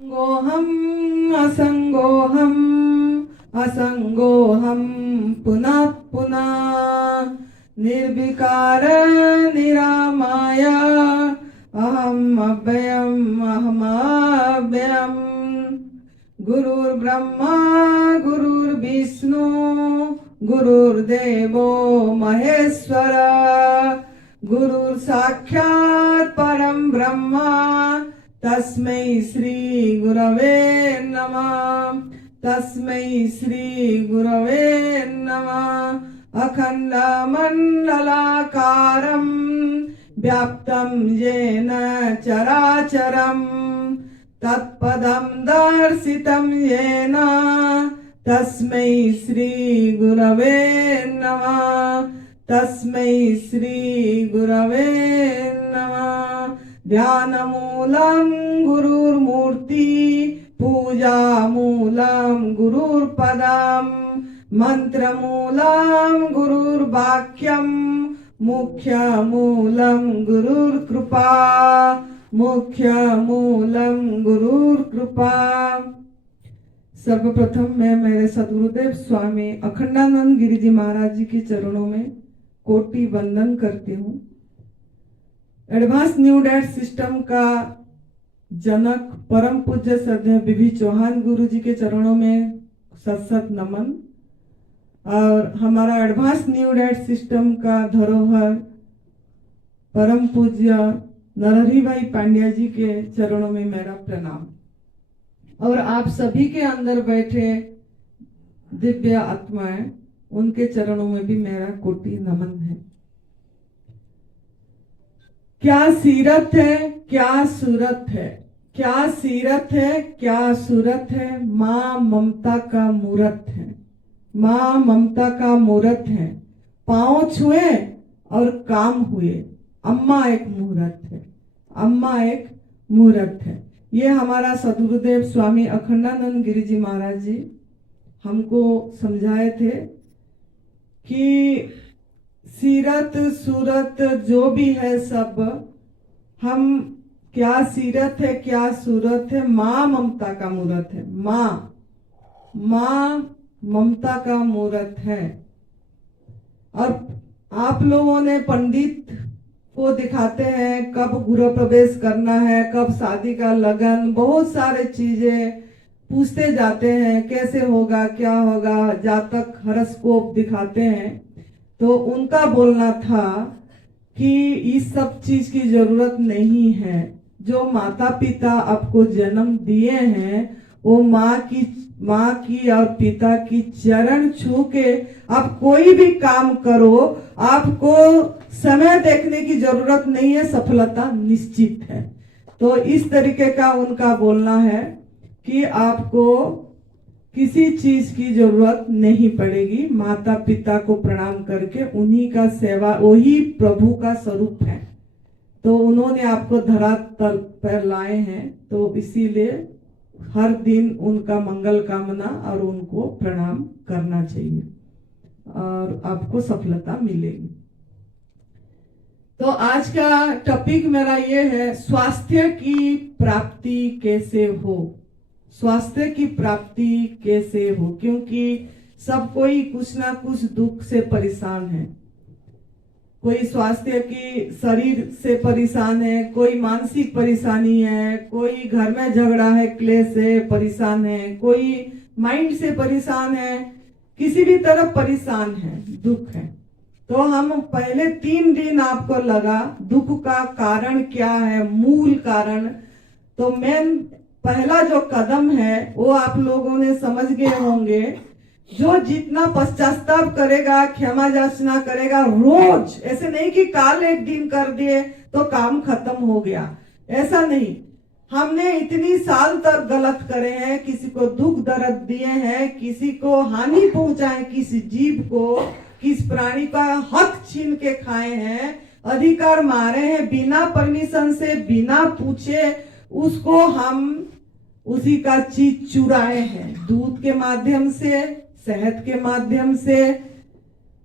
असंगोऽहम् असंगोऽहम् असंगोऽहम् पुनः पुनः निर्विकार निरामय अहम् अव्ययम् अहमव्ययम् गुरुर्ब्रह्मा गुरुर्विष्णु गुरुर्देवो महेश्वर गुरुर्साक्षात् परं ब्रह्म तस्मै श्री गुरवे नमः। तस्मै श्री गुरवे नमः। अखण्डमण्डलाकारं व्याप्तं येन चराचरं तत्पदं दर्शितं येन तस्मै श्री गुरवे नमः। तस्मै श्री गुरवे नमः। ध्यानमूलं गुरुर्मूर्ति पूजामूलं गुरुर्पदं मंत्रमूलं गुरुर्वाक्यं मुख्यमूलं गुरुर्कृपा मुख्यमूलं गुरुर्कृपा। सर्वप्रथम मैं मेरे सद्गुरुदेव स्वामी अखंडानंद गिरि जी महाराज जी के चरणों में कोटि वंदन करती हूँ। एडवांस न्यू डेट सिस्टम का जनक परम पूज्य श्रद्धेय बीबी चौहान गुरु जी के चरणों में सत नमन और हमारा एडवांस न्यू डेट सिस्टम का धरोहर परम पूज्य नरहरि भाई पांड्या जी के चरणों में मेरा प्रणाम और आप सभी के अंदर बैठे दिव्य आत्माएं उनके चरणों में भी मेरा कोटि नमन है। क्या सीरत है क्या सूरत है, क्या सीरत है क्या सूरत है। माँ ममता का मूरत है, माँ ममता का मूरत है। पांव छुए और काम हुए, अम्मा एक मूरत है, अम्मा एक मूरत है। ये हमारा सद्गुरुदेव स्वामी अखंडानंद गिरि जी महाराज जी हमको समझाए थे कि सीरत सूरत जो भी है सब हम क्या सीरत है क्या सूरत है। माँ ममता का मूरत है, माँ ममता का मूरत है। और आप लोगों ने पंडित को दिखाते हैं कब गृह प्रवेश करना है, कब शादी का लगन, बहुत सारे चीजें पूछते जाते हैं कैसे होगा क्या होगा, जातक हॉरोस्कोप दिखाते हैं। तो उनका बोलना था कि इस सब चीज की जरूरत नहीं है। जो माता पिता आपको जन्म दिए हैं वो माँ की और पिता की चरण छू के आप कोई भी काम करो, आपको समय देखने की जरूरत नहीं है, सफलता निश्चित है। तो इस तरीके का उनका बोलना है कि आपको किसी चीज की जरूरत नहीं पड़ेगी। माता पिता को प्रणाम करके उन्हीं का सेवा, वही प्रभु का स्वरूप है। तो उन्होंने आपको धरातल पर लाए हैं, तो इसीलिए हर दिन उनका मंगल कामना और उनको प्रणाम करना चाहिए और आपको सफलता मिलेगी। तो आज का टॉपिक मेरा ये है, स्वास्थ्य की प्राप्ति कैसे हो। स्वास्थ्य की प्राप्ति कैसे हो, क्योंकि सब कोई कुछ ना कुछ दुख से परेशान है। कोई स्वास्थ्य की शरीर से परेशान है, कोई मानसिक परेशानी है, कोई घर में झगड़ा है, क्लेश से परेशान है, कोई माइंड से परेशान है, किसी भी तरफ परेशान है, दुख है। तो हम पहले 3 दिन आपको लगा दुख का कारण क्या है, मूल कारण। तो मेन पहला जो कदम है वो आप लोगों ने समझ गए होंगे। जो जितना पश्चाताप करेगा, क्षमा याचना करेगा रोज, ऐसे नहीं कि काल एक दिन कर दिए तो काम खत्म हो गया, ऐसा नहीं। हमने इतनी साल तक गलत करे हैं, किसी को दुख दर्द दिए हैं, किसी को हानि पहुंचाए, किसी जीव को, किस प्राणी का हक छीन के खाए हैं, अधिकार मारे हैं बिना परमिशन से, बिना पूछे उसको हम उसी का चीज चुराए हैं, दूध के माध्यम से, शहद के माध्यम से।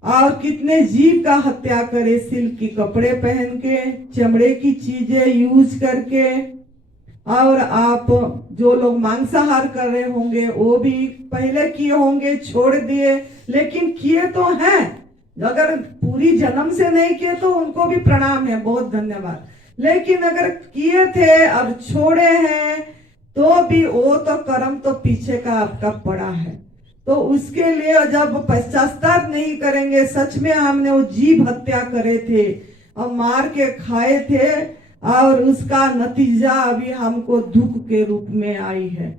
और कितने जीव का हत्या करे, सिल्क के कपड़े पहन के, चमड़े की चीजें यूज करके, और आप जो लोग मांसाहार कर रहे होंगे वो भी पहले किए होंगे, छोड़ दिए, लेकिन किए तो हैं। अगर पूरी जन्म से नहीं किए तो उनको भी प्रणाम है, बहुत धन्यवाद। लेकिन अगर किए थे और छोड़े हैं तो भी वो तो कर्म तो पीछे का आपका पड़ा है। तो उसके लिए जब पश्चाताप नहीं करेंगे, सच में हमने वो जीव हत्या करे थे और मार के खाए थे और उसका नतीजा अभी हमको दुख के रूप में आई है,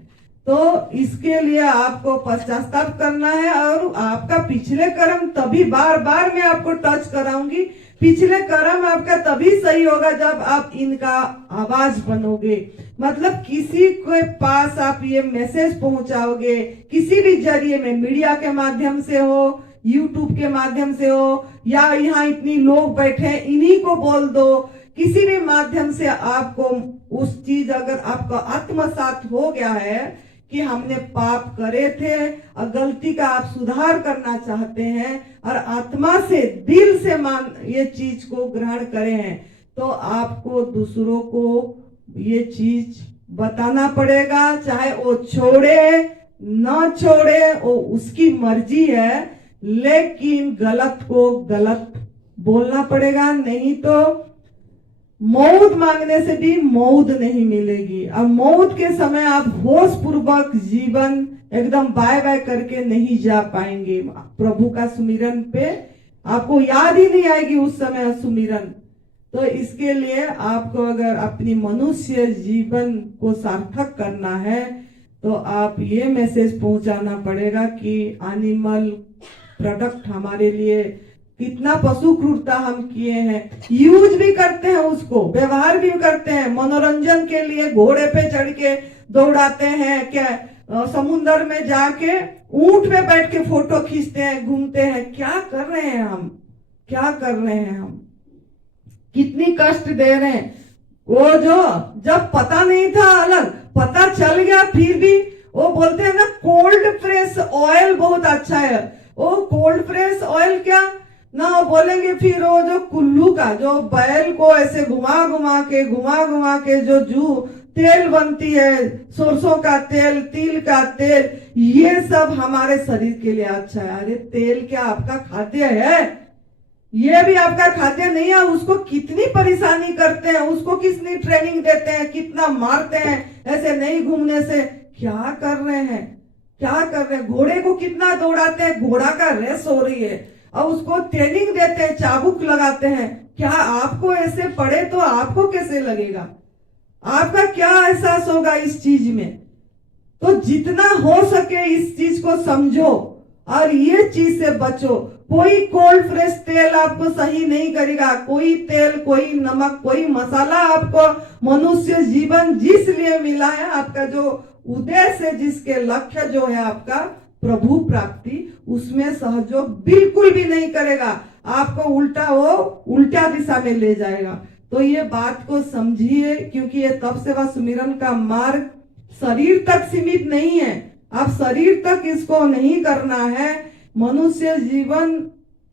तो इसके लिए आपको पश्चाताप करना है। और आपका पिछले कर्म तभी, बार बार मैं आपको टच कराऊंगी, पिछले कर्म आपका तभी सही होगा जब आप इनका आवाज बनोगे। मतलब किसी के पास आप ये मैसेज पहुंचाओगे, किसी भी जरिए में, मीडिया के माध्यम से हो, यूट्यूब के माध्यम से हो, या यहाँ इतनी लोग बैठे इन्हीं को बोल दो, किसी भी माध्यम से आपको उस चीज, अगर आपका आत्मसात हो गया है कि हमने पाप करे थे और गलती का आप सुधार करना चाहते हैं और आत्मा से, दिल से मान ये चीज को ग्रहण करे हैं, तो आपको दूसरों को ये चीज बताना पड़ेगा। चाहे वो छोड़े ना छोड़े वो उसकी मर्जी है, लेकिन गलत को गलत बोलना पड़ेगा, नहीं तो मौत मांगने से भी मौत नहीं मिलेगी। और मौत के समय आप होश पूर्वक जीवन एकदम बाय बाय करके नहीं जा पाएंगे। प्रभु का सुमिरन पे आपको याद ही नहीं आएगी उस समय सुमिरन। तो इसके लिए आपको अगर अपनी मनुष्य जीवन को सार्थक करना है तो आप ये मैसेज पहुंचाना पड़ेगा कि एनिमल प्रोडक्ट हमारे लिए कितना पशु क्रूरता हम किए हैं, यूज भी करते हैं, उसको व्यवहार भी करते हैं, मनोरंजन के लिए घोड़े पे चढ़ के दौड़ाते हैं, क्या समुन्द्र में जाके ऊंट पे बैठ के फोटो खींचते हैं, घूमते हैं। क्या कर रहे हैं हम, क्या कर रहे हैं हम, कितनी कष्ट दे रहे हैं। वो जो जब पता नहीं था अलग, पता चल गया फिर भी वो बोलते हैं ना कोल्ड प्रेस ऑयल बहुत अच्छा है। वो कोल्ड प्रेस ऑयल क्या ना, वो बोलेंगे फिर वो जो कुल्लू का, जो बैल को ऐसे घुमा घुमा के जो जू तेल बनती है, सरसों का तेल, तिल का तेल, ये सब हमारे शरीर के लिए अच्छा है। अरे तेल क्या आपका खाद्य है? ये भी आपका खाद्य नहीं है। उसको कितनी परेशानी करते हैं, उसको कितनी ट्रेनिंग देते हैं, कितना मारते हैं ऐसे नहीं घूमने से। क्या कर रहे हैं, क्या कर रहे हैं? घोड़े को कितना दौड़ाते हैं, घोड़ा का रेस हो रही है और उसको ट्रेनिंग देते हैं, चाबुक लगाते हैं। क्या आपको ऐसे पड़े तो आपको कैसे लगेगा? आपका क्या एहसास होगा इस चीज में? तो जितना हो सके इस चीज को समझो और ये चीज से बचो। कोई कोल्ड फ्रेश तेल आपको सही नहीं करेगा, कोई तेल, कोई नमक, कोई मसाला आपको मनुष्य जीवन जिस लिए मिला है, आपका जो उद्देश्य है, जिसके लक्ष्य जो है आपका प्रभु प्राप्ति, उसमें सहयोग बिल्कुल भी नहीं करेगा। आपको उल्टा वो उल्टा दिशा में ले जाएगा। तो ये बात को समझिए, क्योंकि ये तप सेवा सुमिरन का मार्ग शरीर तक सीमित नहीं है। आप शरीर तक इसको नहीं करना है। मनुष्य जीवन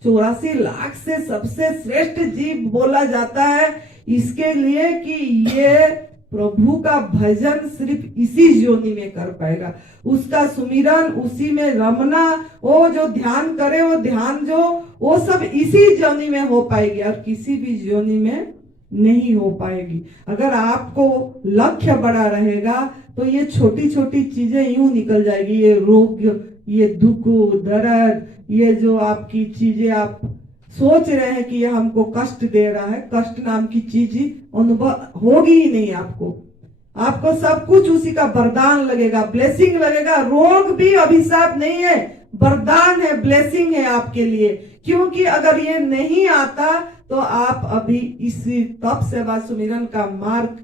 84 लाख से सबसे श्रेष्ठ जीव बोला जाता है, इसके लिए कि ये प्रभु का भजन सिर्फ इसी योनि में कर पाएगा। उसका सुमिरन, उसी में रमना, वो जो ध्यान करे, वो ध्यान जो, वो सब इसी योनि में हो पाएगी और किसी भी योनि में नहीं हो पाएगी। अगर आपको लक्ष्य बड़ा रहेगा तो ये छोटी छोटी चीजें यूं निकल जाएगी। ये रोग, ये दुख, दर्द, ये जो आपकी चीजें आप सोच रहे हैं कि ये हमको कष्ट दे रहा है, कष्ट नाम की चीज ही अनुभव होगी ही नहीं आपको। आपको सब कुछ उसी का वरदान लगेगा, ब्लेसिंग लगेगा। रोग भी अभिशाप नहीं है, वरदान है, ब्लेसिंग है आपके लिए। क्योंकि अगर ये नहीं आता तो आप अभी इस तप सेवा सुमिरन का मार्ग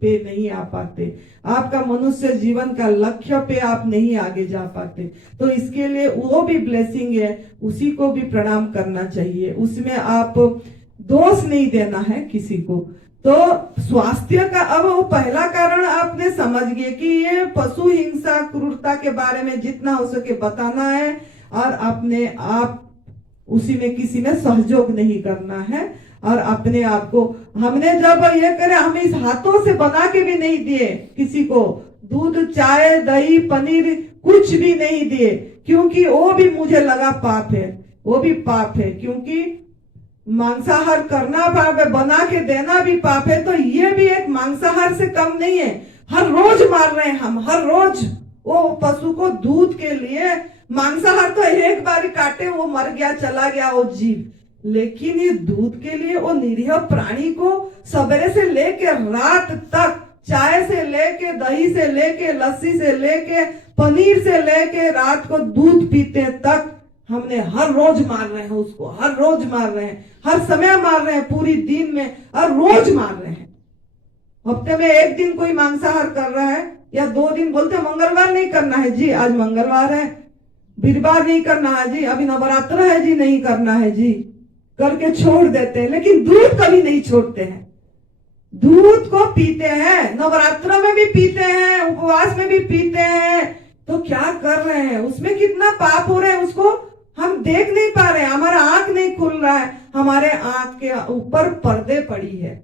पे नहीं आ पाते, आपका मनुष्य जीवन का लक्ष्य पे आप नहीं आगे जा पाते। तो इसके लिए वो भी ब्लेसिंग है, उसी को भी प्रणाम करना चाहिए। उसमें आप दोष नहीं देना है किसी को। तो स्वास्थ्य का अब वो पहला कारण आपने समझ गए कि ये पशु हिंसा, क्रूरता के बारे में जितना हो सके बताना है और अपने आप उसी में किसी में सहयोग नहीं करना है और अपने आप को हमने जब ये करे, हम इस हाथों से बना के भी नहीं दिए किसी को, दूध चाय दही पनीर कुछ भी नहीं दिए, क्योंकि वो भी मुझे लगा पाप है, वो भी पाप है, क्योंकि मांसाहार करना पाप है, बना के देना भी पाप है। तो ये भी एक मांसाहार से कम नहीं है। हर रोज मार रहे हैं हम, हर रोज वो पशु को दूध के लिए। मांसाहार तो एक बार काटे वो मर गया चला गया वो जीव, लेकिन ये दूध के लिए वो निरीह प्राणी को सवेरे से लेके रात तक, चाय से लेके दही से लेके लस्सी से लेके पनीर से लेके रात को दूध पीते तक हमने हर रोज मार रहे हैं उसको, हर रोज मार रहे हैं, हर समय मार रहे हैं, पूरी दिन में हर रोज मार रहे हैं। हफ्ते में एक दिन कोई मांसाहार कर रहा है या 2 दिन, बोलते मंगलवार नहीं करना है जी, आज मंगलवार है, वीरवार नहीं करना है जी, अभी नवरात्र है जी, नहीं करना है जी, करके छोड़ देते हैं। लेकिन दूध कभी नहीं छोड़ते हैं, दूध को पीते हैं, नवरात्र में भी पीते हैं, उपवास में भी पीते हैं। तो क्या कर रहे हैं, उसमें कितना पाप हो रहा है उसको हम देख नहीं पा रहे हैं, हमारा आंख नहीं खुल रहा है, हमारे आंख के ऊपर पर्दे पड़ी है,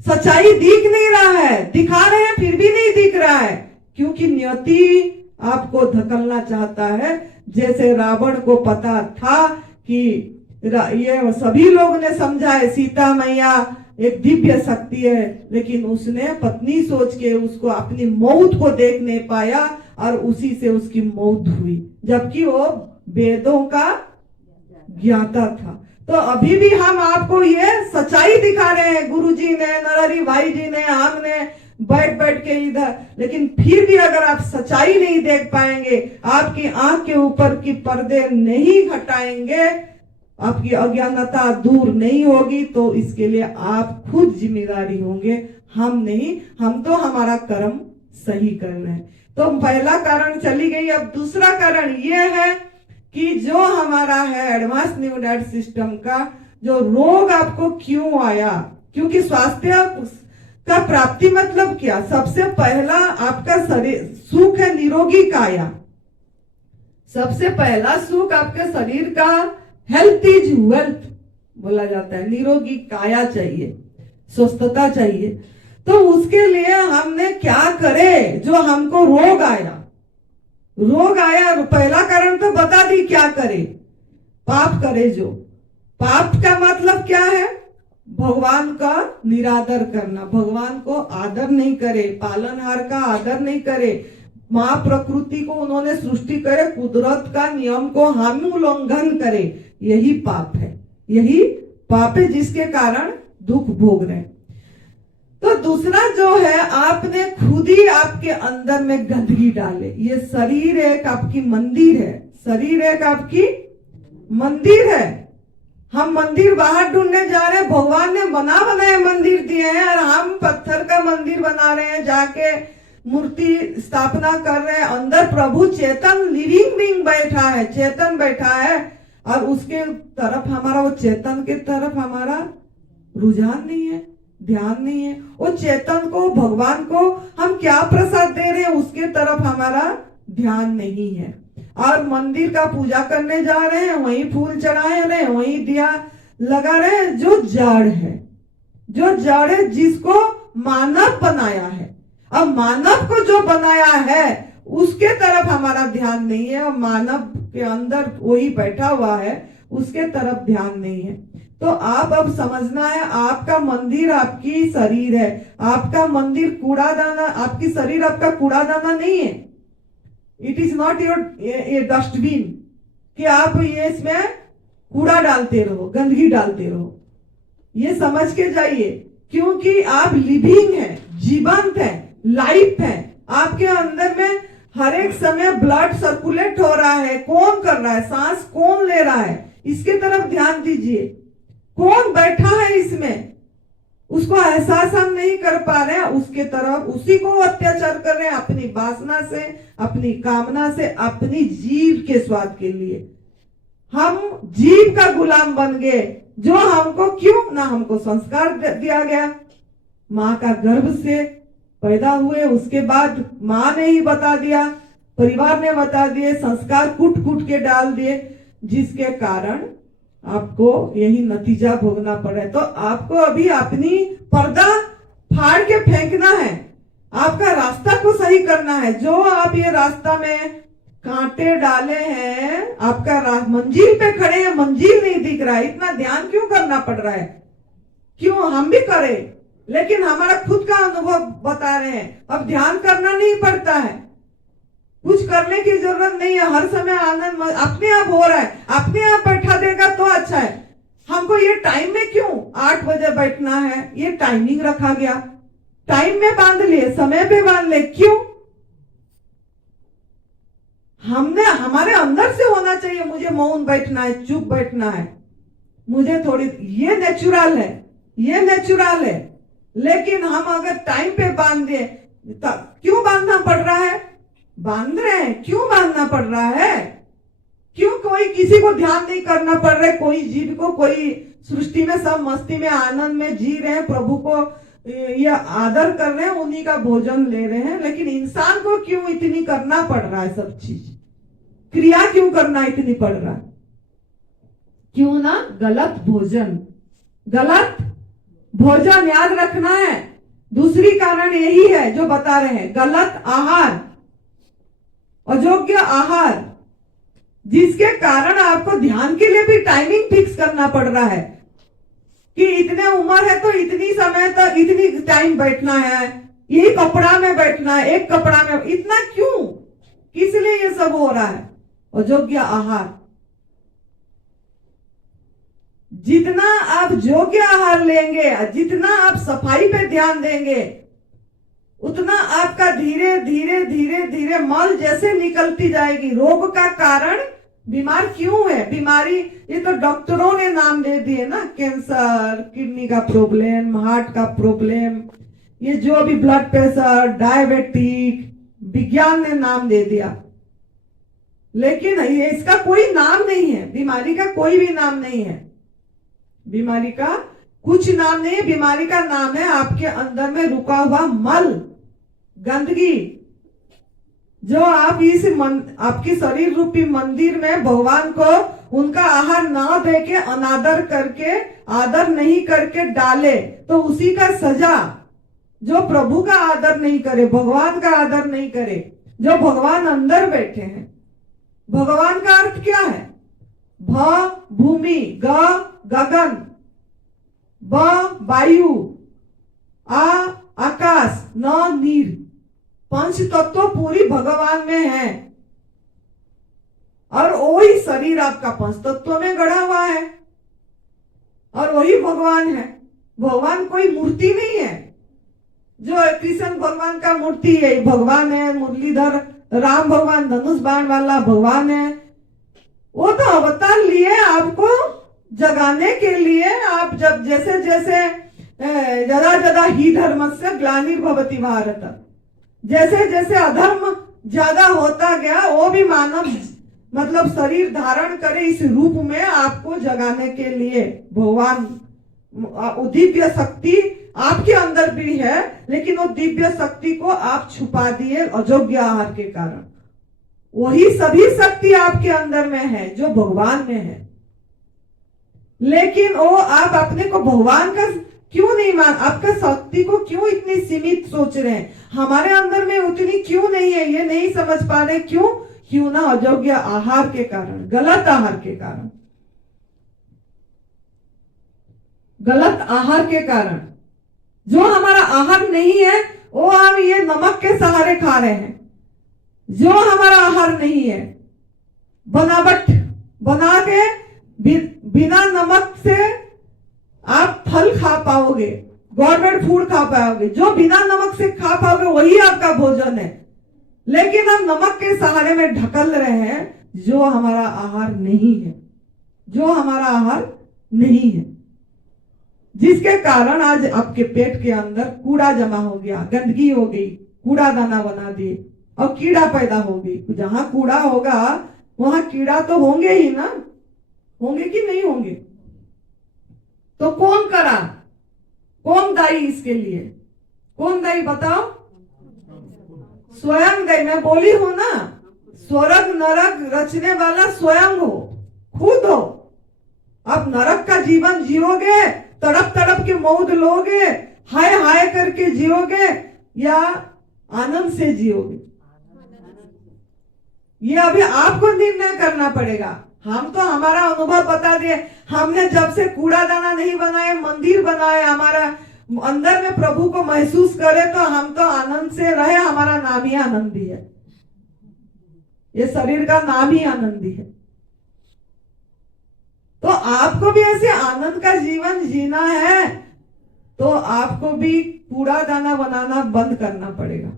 सच्चाई दिख नहीं रहा है, दिखा रहे हैं फिर भी नहीं दिख रहा है, क्योंकि नियति आपको धकलना चाहता है। जैसे रावण को पता था कि ये सभी लोग ने समझा है सीता मैया एक दिव्य शक्ति है, लेकिन उसने पत्नी सोच के उसको अपनी मौत को देख नहीं पाया और उसी से उसकी मौत हुई, जबकि वो वेदों का ज्ञाता था। तो अभी भी हम आपको ये सच्चाई दिखा रहे हैं, गुरुजी ने, नरहरि भाई जी ने, हमने बैठ बैठ के इधर, लेकिन फिर भी अगर आप सच्चाई नहीं देख पाएंगे, आपकी आंख के ऊपर की पर्दे नहीं हटाएंगे, आपकी अज्ञानता दूर नहीं होगी, तो इसके लिए आप खुद जिम्मेदारी होंगे, हम नहीं। हम तो हमारा कर्म सही कर रहे हैं। तो पहला कारण चली गई। अब दूसरा कारण ये है कि जो हमारा है एडवांस न्यूरोनल सिस्टम का जो रोग आपको क्यों आया, क्योंकि स्वास्थ्य का प्राप्ति मतलब क्या, सबसे पहला आपका शरीर सुख है, निरोगी काया। सबसे पहला सुख आपके शरीर का हेल्थ इज वेल्थ बोला जाता है, निरोगी काया चाहिए, स्वस्थता चाहिए। तो उसके लिए हमने क्या करे, जो हमको रोग आया, पहला कारण तो बता दी क्या करे, पाप करे। जो पाप का मतलब क्या है, भगवान का निरादर करना, भगवान को आदर नहीं करे, पालनहार का आदर नहीं करे, माँ प्रकृति को उन्होंने सृष्टि करे, कुदरत का नियम को हम उल्लंघन करे, यही पाप है, यही पाप है जिसके कारण दुख भोग रहे हैं। तो दूसरा जो है, आपने खुद ही आपके अंदर में गंदगी डाले। ये शरीर एक आपकी मंदिर है, शरीर एक आपकी मंदिर है। हम मंदिर बाहर ढूंढने जा रहे हैं, भगवान ने बना बनाए मंदिर दिए हैं और हम पत्थर का मंदिर बना रहे हैं, जाके मूर्ति स्थापना कर रहे हैं। अंदर प्रभु चेतन लिविंग बीइंग बैठा है, चेतन बैठा है, और उसके तरफ हमारा, वो चेतन के तरफ हमारा रुझान नहीं है, ध्यान नहीं है। वो चेतन को, भगवान को हम क्या प्रसाद दे रहे हैं, उसके तरफ हमारा ध्यान नहीं है। और मंदिर का पूजा करने जा रहे हैं, वहीं फूल चढ़ाए रहे हैं, वहीं दिया लगा रहे हैं, जो जड़ है, जो जड़ है, जिसको मानव बनाया है। अब मानव को जो बनाया है उसके तरफ हमारा ध्यान नहीं है, और मानव के अंदर वही बैठा हुआ है, उसके तरफ ध्यान नहीं है। तो आप अब समझना है, आपका मंदिर आपकी शरीर है, आपका मंदिर कूड़ादाना, आपकी शरीर आपका कूड़ादाना नहीं है। It is not your dustbin कि आप ये इसमें कूड़ा डालते रहो, गंदगी डालते रहो, ये समझ के जाइए। क्योंकि आप लिविंग है, जीवंत है, लाइफ है, आपके अंदर में हर एक समय ब्लड सर्कुलेट हो रहा है। कौन कर रहा है, सांस कौन ले रहा है, इसके तरफ ध्यान दीजिए। कौन बैठा है इसमें, उसको एहसास हम नहीं कर पा रहे हैं, उसके तरफ उसी को अत्याचार कर रहे हैं, अपनी वासना से, अपनी कामना से, अपनी जीव के स्वाद के लिए। हम जीव का गुलाम बन गए, जो हमको क्यों ना, हमको संस्कार दिया गया, माँ का गर्भ से पैदा हुए, उसके बाद माँ ने ही बता दिया, परिवार ने बता दिए, संस्कार कूट कूट के डाल दिए, जिसके कारण आपको यही नतीजा भोगना पड़े। तो आपको अभी अपनी पर्दा फाड़ के फेंकना है, आपका रास्ता को सही करना है। जो आप ये रास्ता में कांटे डाले हैं, आपका मंजिल पे खड़े हैं, मंजिल नहीं दिख रहा है, इतना ध्यान क्यों करना पड़ रहा है? क्यों? हम भी करें, लेकिन हमारा खुद का अनुभव बता रहे हैं, अब ध्यान करना नहीं पड़ता है, कुछ करने की जरूरत नहीं है, हर समय आनंद अपने आप हो रहा है, अपने आप बैठा देगा तो अच्छा है। हमको ये टाइम में क्यों 8 बजे बैठना है, ये टाइमिंग रखा गया, टाइम में बांध लिए, समय पे बांध ले, क्यों? हमने हमारे अंदर से होना चाहिए, मुझे मौन बैठना है, चुप बैठना है, मुझे थोड़ी, ये नेचुरल है, ये नेचुरल है। लेकिन हम अगर टाइम पे बांध दे, क्यों बांधना पड़ रहा है? बांध रहे हैं, क्यों बांधना पड़ रहा है? क्यों कोई किसी को ध्यान नहीं करना पड़ रहा है? कोई जीव को, कोई सृष्टि में सब मस्ती में आनंद में जी रहे हैं, प्रभु को ये आदर कर रहे हैं, उन्हीं का भोजन ले रहे हैं, लेकिन इंसान को क्यों इतनी करना पड़ रहा है? सब चीज क्रिया क्यों करना इतनी पड़ रहा है? क्यों ना? गलत भोजन, गलत भोजन याद रखना है। दूसरी कारण यही है जो बता रहे हैं, गलत आहार, अयोग्य आहार, जिसके कारण आपको ध्यान के लिए भी टाइमिंग फिक्स करना पड़ रहा है कि इतने उम्र है तो इतनी समय तक इतनी टाइम बैठना है, यही कपड़ा में बैठना है, एक कपड़ा में, इतना क्यों? किस लिए ये सब हो रहा है? अयोग्य आहार। जितना आप योग्य आहार लेंगे, जितना आप सफाई पे ध्यान देंगे, उतना आपका धीरे धीरे धीरे धीरे मल जैसे निकलती जाएगी। रोग का कारण बीमार क्यों है? बीमारी ये तो डॉक्टरों ने नाम दे दिए ना, कैंसर, किडनी का प्रॉब्लम, हार्ट का प्रॉब्लम, ये जो भी ब्लड प्रेशर, डायबिटिक, विज्ञान ने नाम दे दिया, लेकिन ये इसका कोई नाम नहीं है, बीमारी का कोई भी नाम नहीं है, बीमारी का कुछ नाम नहीं है। बीमारी का नाम है आपके अंदर में रुका हुआ मल, गंदगी, जो आप इस आपकी शरीर रूपी मंदिर में भगवान को उनका आहार ना दे के, अनादर करके, आदर नहीं करके डाले, तो उसी का सजा। जो प्रभु का आदर नहीं करे, भगवान का आदर नहीं करे, जो भगवान अंदर बैठे हैं। भगवान का अर्थ क्या है? भ भूमि, ग गगन, ब वायु, आ आकाश, न नीर, पंच तत्व पूरी भगवान में है। और वही शरीर आपका पंच तत्व में गढ़ा हुआ है, और वही भगवान है। भगवान कोई मूर्ति नहीं है, जो कृष्ण भगवान का मूर्ति है, भगवान है, मुरलीधर राम भगवान धनुष बाण वाला भगवान है, वो तो अवतार लिए आपको जगाने के लिए। आप जब जैसे जैसे जदा जदा ही धर्म से ग्लानिर्भवति भारत, जैसे जैसे अधर्म ज्यादा होता गया, वो भी मानव मतलब शरीर धारण करे इस रूप में आपको जगाने के लिए। भगवान दिव्य शक्ति आपके अंदर भी है, लेकिन वो दिव्य शक्ति को आप छुपा दिए अयोग्य आहार के कारण। वही सभी शक्ति आपके अंदर में है जो भगवान में है, लेकिन वो आप अपने को भगवान का क्यों नहीं मान, आपका शक्ति को क्यों इतनी सीमित सोच रहे हैं? हमारे अंदर में उतनी क्यों नहीं है, ये नहीं समझ पा रहे। क्यों? क्यों ना? अयोग्य आहार के कारण, गलत आहार के कारण, गलत आहार के कारण। जो हमारा आहार नहीं है वो हम ये नमक के सहारे खा रहे हैं। जो हमारा आहार नहीं है, बनावट बना के बिना नमक से आप फल खा पाओगे, गवर्नमेंट फूड खा पाओगे। जो बिना नमक से खा पाओगे वही आपका भोजन है, लेकिन हम नमक के सहारे में ढकल रहे हैं जो हमारा आहार नहीं है, जो हमारा आहार नहीं है, जिसके कारण आज आपके पेट के अंदर कूड़ा जमा हो गया, गंदगी हो गई, कूड़ा दाना बना दिए और कीड़ा पैदा हो गई। जहां कूड़ा होगा वहां कीड़ा तो होंगे ही ना, होंगे कि नहीं होंगे? तो कौन करा, कौन दाई इसके लिए? कौन दाई बताओ? स्वयं दाई। मैं बोली हूं ना, स्वर्ग नरक रचने वाला स्वयं हो, खुद हो। आप नरक का जीवन जियोगे, तड़प तड़प के मौत लोगे, हाय हाय करके जियोगे, या आनंद से जियोगे? ये अभी आपको निर्णय करना पड़ेगा। हम तो हमारा अनुभव बता दिए। हमने जब से कूड़ादाना नहीं बनाए, मंदिर बनाए, हमारा अंदर में प्रभु को महसूस करे, तो हम तो आनंद से रहे। हमारा नाम ही आनंदी है, ये शरीर का नाम ही आनंदी है। तो आपको भी ऐसे आनंद का जीवन जीना है, तो आपको भी कूड़ादाना बनाना बंद करना पड़ेगा।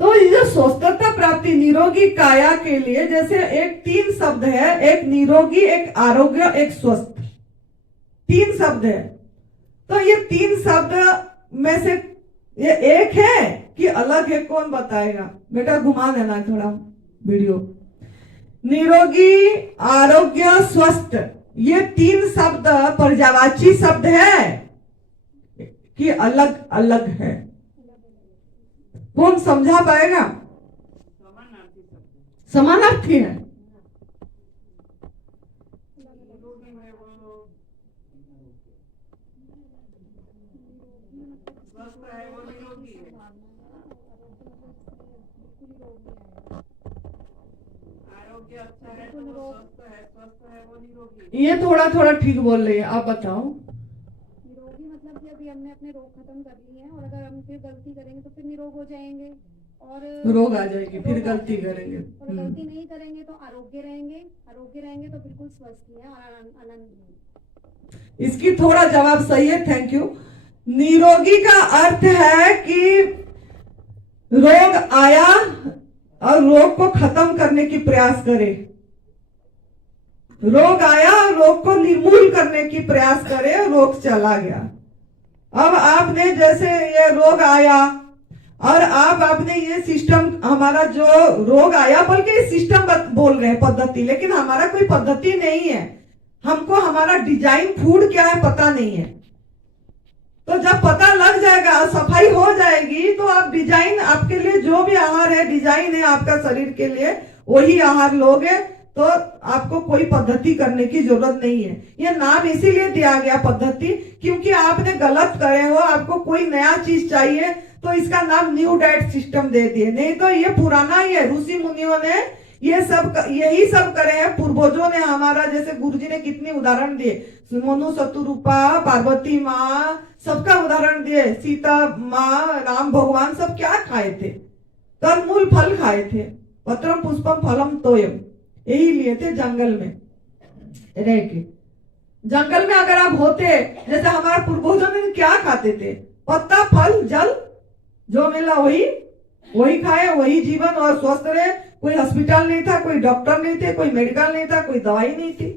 तो ये जो स्वस्थता प्राप्ति निरोगी काया के लिए, जैसे एक 3 शब्द है, एक निरोगी, एक आरोग्य, एक स्वस्थ, 3 शब्द है। तो ये 3 शब्द में से ये एक है कि अलग है? कौन बताएगा? बेटा घुमा देना थोड़ा वीडियो। निरोगी, आरोग्य, स्वस्थ, ये 3 शब्द पर्यायवाची शब्द है कि अलग अलग है? कौन समझा पाएगा? समानार्थी है। ये थोड़ा थोड़ा ठीक बोल रही है, आप बताओ। निरोगी मतलब कि अभी हमने अपने रोग खत्म कर लिए हैं, और अगर हम फिर गलती करेंगे तो फिर निरोग हो जाएंगे, और रोग आ जाएगी, फिर गलती करेंगे, और गलती नहीं करेंगे तो आरोग्य रहेंगे, आरोग्य रहेंगे तो बिल्कुल स्वस्थ है और आनंद है। इसकी थोड़ा जवाब सही है, थैंक यू। निरोगी का अर्थ है कि रोग आया और रोग को खत्म करने की प्रयास करे। रोग आया और रोग को निर्मूल करने की प्रयास करे, रोग चला गया। अब आपने जैसे ये रोग आया और आपने ये सिस्टम, हमारा जो रोग आया, बल्कि सिस्टम बोल रहे हैं, पद्धति, लेकिन हमारा कोई पद्धति नहीं है। हमको हमारा डिजाइन फूड क्या है पता नहीं है। तो जब पता लग जाएगा, सफाई हो जाएगी, तो आप डिजाइन, आपके लिए जो भी आहार है, डिजाइन है आपका शरीर के लिए, वही आहार लोगे, तो आपको कोई पद्धति करने की जरूरत नहीं है। ये नाम इसीलिए दिया गया पद्धति, क्योंकि आपने गलत करे हो, आपको कोई नया चीज चाहिए, तो इसका नाम न्यू डाइट सिस्टम दे दिए। नहीं तो ये पुराना ही है। ऋषि मुनियों ने ये सब, यही सब करे हैं, पूर्वजों ने हमारा। जैसे गुरुजी ने कितनी उदाहरण दिए, मनु शतरूपा, पार्वती माँ, सबका उदाहरण दिए। सीता माँ, राम भगवान, सब क्या खाए थे? कंदमूल फल खाए थे। पत्रम पुष्पम फलम तोयम, यही लिए थे जंगल में रह के। जंगल में अगर आप होते, जैसे हमारे पूर्वजों ने क्या खाते थे? पत्ता, फल, जल, जो मिला वही खाए, वही जीवन, और स्वस्थ रहे। कोई हॉस्पिटल नहीं था, कोई डॉक्टर नहीं थे, कोई मेडिकल नहीं था, कोई दवाई नहीं थी।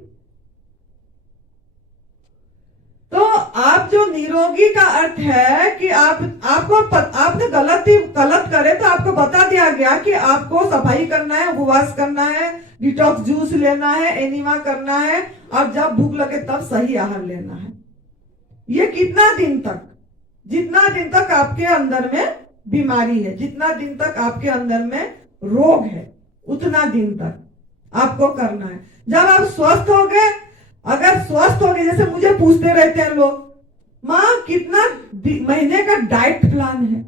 तो आप जो निरोगी का अर्थ है कि आपने गलत करे, तो आपको बता दिया गया कि आपको सफाई करना है, उपवास करना है, डिटॉक्स जूस लेना है, एनिमा करना है, और जब भूख लगे तब सही आहार लेना है। ये कितना दिन तक? जितना दिन तक आपके अंदर में बीमारी है, जितना दिन तक आपके अंदर में रोग है, उतना दिन तक आपको करना है। जब आप स्वस्थ हो गए, अगर स्वस्थ हो गए, जैसे मुझे पूछते रहते हैं लोग, माँ कितना महीने का डाइट प्लान है?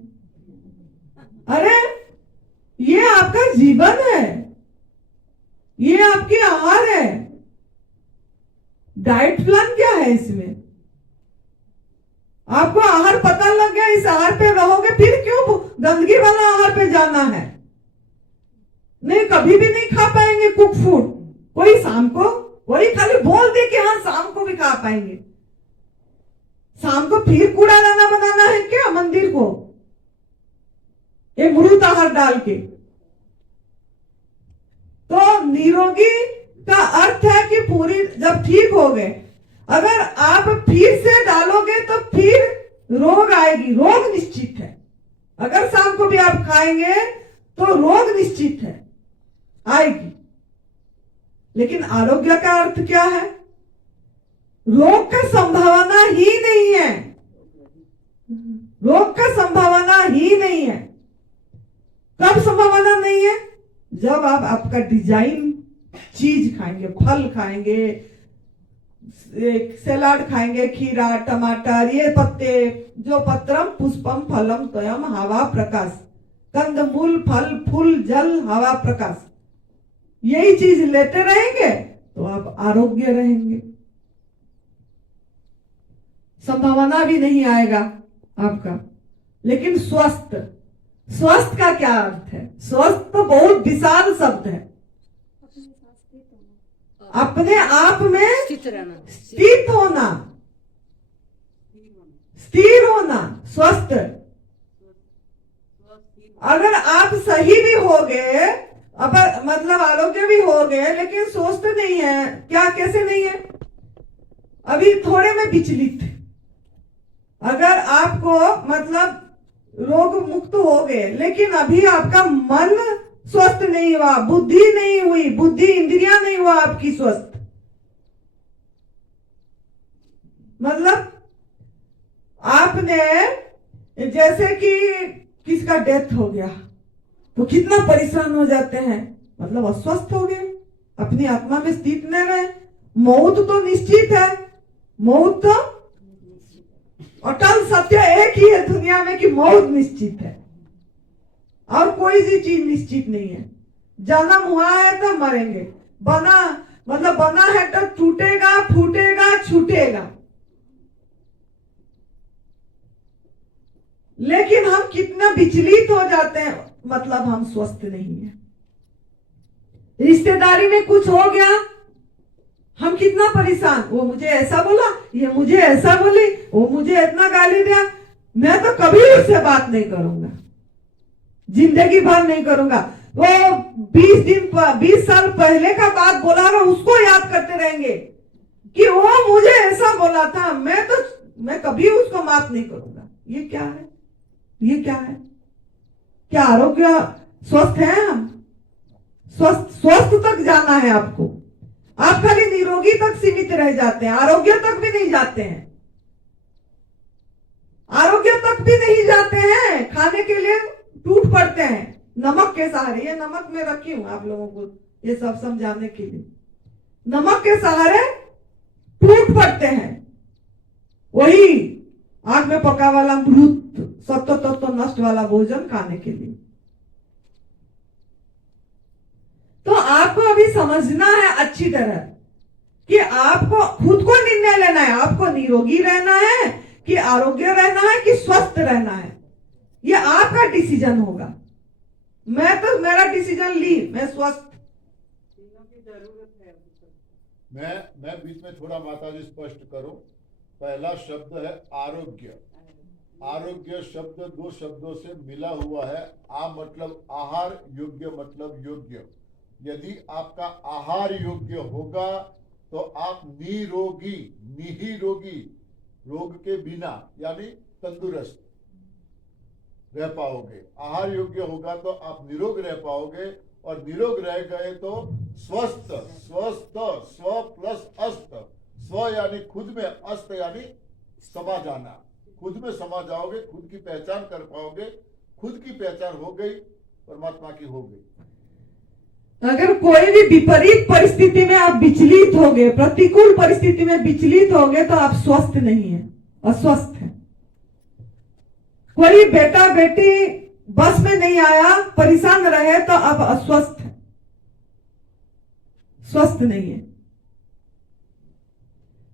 अरे ये आपका जीवन है, ये आपकी आहार है। डाइट प्लान क्या है इसमें? आपको आहार पता लग गया, इस आहार पे रहोगे, फिर क्यों गंदगी वाला आहार पे जाना है? नहीं, कभी भी नहीं खा पाएंगे कुक फूड। कोई शाम को, वही खाली बोल दे कि हाँ शाम को भी खा पाएंगे। शाम को फिर कूड़ादाना बनाना है क्या मंदिर को, ये मृत आहार डाल के? तो निरोगी का अर्थ है कि पूरी, जब ठीक हो गए, अगर आप फिर से डालोगे तो फिर रोग आएगी। रोग निश्चित है। अगर शाम को भी आप खाएंगे तो रोग निश्चित है, आएगी। लेकिन आरोग्य का अर्थ क्या है? रोग का संभावना ही नहीं है। रोग का संभावना ही नहीं है। कब संभावना नहीं है? जब आप, आपका डिजाइन चीज खाएंगे, फल खाएंगे, सलाद खाएंगे, खीरा, टमाटर, ये पत्ते, जो पत्रम पुष्पम फलम तोयम हवा प्रकाश, कंदमूल, फल, फूल, जल, हवा, प्रकाश, यही चीज लेते रहेंगे तो आप आरोग्य रहेंगे, संभावना भी नहीं आएगा आपका। लेकिन स्वस्थ, स्वस्थ का क्या अर्थ है? स्वस्थ तो बहुत विशाल शब्द है। अपने आप में स्थित होना, स्थिर होना, स्वस्थ। अगर आप सही भी हो गए, अब मतलब आरोग्य भी हो गए, लेकिन स्वस्थ नहीं है, क्या कैसे नहीं है? अभी थोड़े में विचलित। अगर आपको मतलब रोग मुक्त हो गए, लेकिन अभी आपका मन स्वस्थ नहीं हुआ, बुद्धि नहीं हुई, बुद्धि इंद्रियां नहीं हुआ आपकी स्वस्थ, मतलब आपने जैसे कि किसका डेथ हो गया तो कितना परेशान हो जाते हैं, मतलब अस्वस्थ हो गए, अपनी आत्मा में स्थित नहीं रहे। मौत तो निश्चित है, मौत तो अटल सत्य एक ही है दुनिया में कि मौत निश्चित है, और कोई सी चीज निश्चित नहीं है। जन्म हुआ है तो मरेंगे, बना मतलब बना है तो टूटेगा, फूटेगा, छूटेगा। लेकिन हम कितना विचलित हो जाते हैं, मतलब हम स्वस्थ नहीं है। रिश्तेदारी में कुछ हो गया, हम कितना परेशान, वो मुझे ऐसा बोला, ये मुझे ऐसा बोली, वो मुझे इतना गाली दिया, मैं तो कभी उससे बात नहीं करूंगा, जिंदगी भर नहीं करूंगा। वो 20 साल पहले का बात बोला और उसको याद करते रहेंगे कि वो मुझे ऐसा बोला था, मैं कभी उसको माफ नहीं करूंगा। ये क्या है? ये क्या है? क्या आरोग्य स्वस्थ है? हम स्वस्थ तक जाना है आपको। आप खाली निरोगी तक सीमित रह जाते हैं, आरोग्य तक भी नहीं जाते हैं, आरोग्य तक भी नहीं जाते हैं। खाने के लिए टूट पड़ते हैं नमक के सहारे। ये नमक में रखी हूं आप लोगों को ये सब समझाने के लिए। नमक के सहारे टूट पड़ते हैं, वही आग में पका वाला मृत सत्व तत्व नष्ट वाला भोजन खाने के लिए। तो आपको अभी समझना है अच्छी तरह कि आपको खुद को निर्णय लेना है, आपको निरोगी रहना है कि आरोग्य रहना है कि स्वस्थ रहना है। ये आपका डिसीजन होगा। मैं तो मेरा डिसीजन ली, मैं स्वस्थ। मैं बीच में थोड़ा माताजी स्पष्ट करूं। पहला शब्द है आरोग्य। आरोग्य शब्द 2 शब्दों से मिला हुआ है। आ मतलब आहार, योग्य मतलब योग्य। यदि आपका आहार योग्य होगा तो आप निरोगी, निरोगी, रोग के बिना यानी तंदुरुस्त रह पाओगे। आहार योग्य होगा तो आप निरोग रह पाओगे, और निरोग रह गए तो स्वस्थ। स्वस्थ, स्व प्लस अस्त। स्व यानी खुद में, अस्त यानी समा जाना। खुद में समा जाओगे, खुद की पहचान कर पाओगे। खुद की पहचान हो गई, परमात्मा की हो गई। अगर कोई भी विपरीत परिस्थिति में आप विचलित हो गए, प्रतिकूल परिस्थिति में विचलित हो गए, तो आप स्वस्थ नहीं है, अस्वस्थ है। कोई बेटा बेटी बस में नहीं आया, परेशान रहे, तो आप अस्वस्थ है, स्वस्थ नहीं है।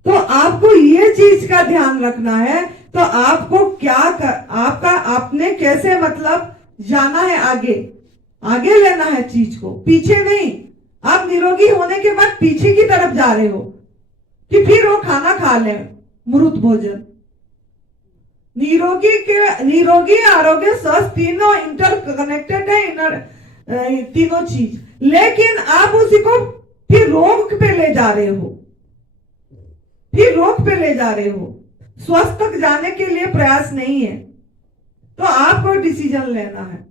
तो आपको ये चीज का ध्यान रखना है। तो आपको क्या कर, आपका आपने कैसे मतलब जाना है, आगे लेना है चीज को, पीछे नहीं। आप निरोगी होने के बाद पीछे की तरफ जा रहे हो कि फिर वो खाना खा ले मृत भोजन। निरोगी, आरोग्य, स्वस्थ तीनों इंटरकनेक्टेड है, तीनों चीज। लेकिन आप उसी को फिर रोग पे ले जा रहे हो, फिर रोग पे ले जा रहे हो। स्वस्थ तक जाने के लिए प्रयास नहीं है। तो आपको डिसीजन लेना है।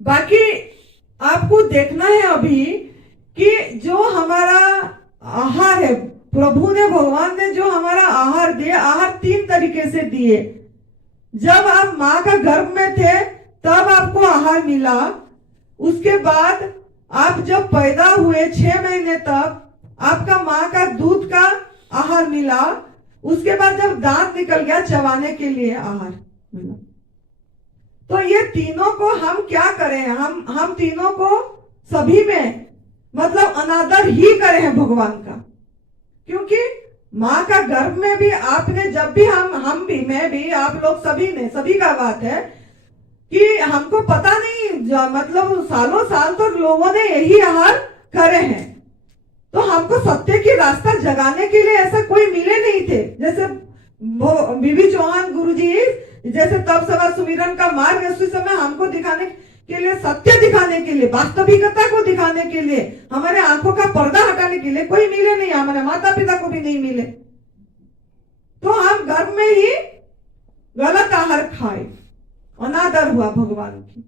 बाकी आपको देखना है अभी कि जो हमारा आहार है, प्रभु ने, भगवान ने जो हमारा आहार दिया, आहार 3 तरीके से दिए। जब आप माँ का गर्भ में थे तब आपको आहार मिला, उसके बाद आप जब पैदा हुए 6 महीने तक आपका माँ का दूध का आहार मिला, उसके बाद जब दांत निकल गया चबाने के लिए आहार मिला। तो ये तीनों को हम क्या करें, हम तीनों को सभी में मतलब अनादर ही करे हैं भगवान का। क्योंकि माँ का गर्भ में भी आपने जब भी हम भी, मैं भी, आप लोग सभी ने, सभी का बात है कि हमको पता नहीं, मतलब सालों साल तो लोगों ने यही आहार करे हैं। तो हमको सत्य की रास्ता जगाने के लिए ऐसा कोई मिले नहीं थे। जैसे बीबी चौहान गुरुजी जैसे तब सवा सुमिरन का मार्ग उसी समय हमको दिखाने के लिए, सत्य दिखाने के लिए, वास्तविकता को दिखाने के लिए, हमारे आंखों का पर्दा हटाने के लिए कोई मिले नहीं, हमारे माता पिता को भी नहीं मिले। तो हम घर में ही गलत आहार खाए, अनादर हुआ भगवान की।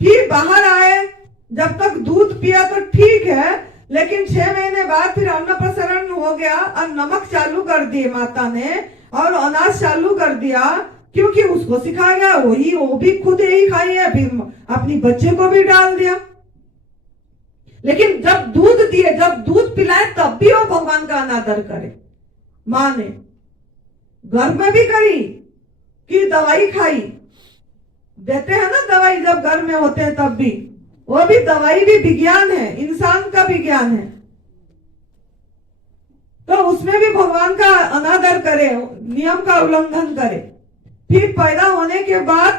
फिर बाहर आए, जब तक दूध पिया तो ठीक है, लेकिन 6 महीने बाद फिर अन्न प्रसरण हो गया और नमक चालू कर दिए माता ने और अनाज चालू कर दिया, क्योंकि उसको सिखाया गया, वो भी खुद यही खाई है, फिर अपनी बच्चे को भी डाल दिया। लेकिन जब दूध दिए, जब दूध पिलाए, तब भी वो भगवान का अनादर करे। माँ ने गर्भ में भी करी कि दवाई खाई, देते हैं ना दवाई जब गर्भ में होते हैं तब भी, वो भी दवाई भी विज्ञान है, इंसान का विज्ञान है। तो उसमें भी भगवान का अनादर करे, नियम का उल्लंघन करे। फिर पैदा होने के बाद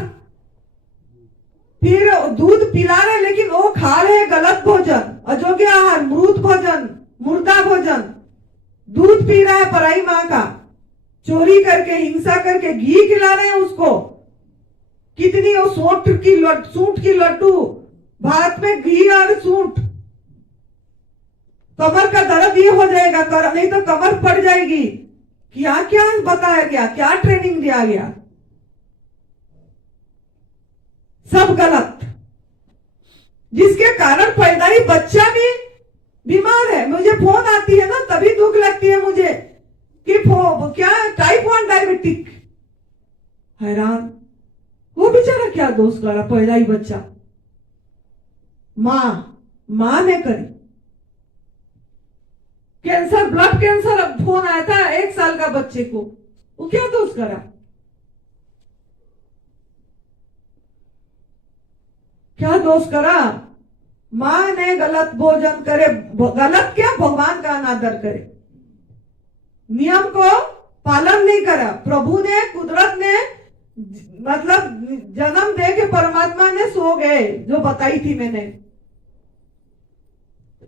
फिर दूध पिला रहे, लेकिन वो खा रहे गलत भोजन, अयोग्य आहार, मृत भोजन, मुर्दा भोजन। दूध पी रहा है पराई माँ का, चोरी करके, हिंसा करके, घी खिला रहे हैं उसको। कितनी वो सूंठ की लड्डू, भात में घी और सूंठ। कमर का दर्द ये हो जाएगा, नहीं तो कमर फट जाएगी। क्या क्या बताया गया, क्या ट्रेनिंग दिया गया, सब गलत, जिसके कारण पैदा ही बच्चा भी बीमार है। मुझे फोन आती है ना तभी दुख लगती है मुझे कि क्या टाइप 1 डायबिटिक, हैरान। वो बेचारा क्या दोष करा, पैदा ही बच्चा, माँ ने करी। कैंसर, ब्लड कैंसर, फोन आया था 1 साल का बच्चे को, वो क्या दोष करा, क्या दोष करा? माँ ने गलत भोजन करे, गलत क्या, भगवान का अनादर करे, नियम को पालन नहीं करा। प्रभु ने, कुदरत ने, मतलब जन्म दे के परमात्मा ने सो गए, जो बताई थी मैंने,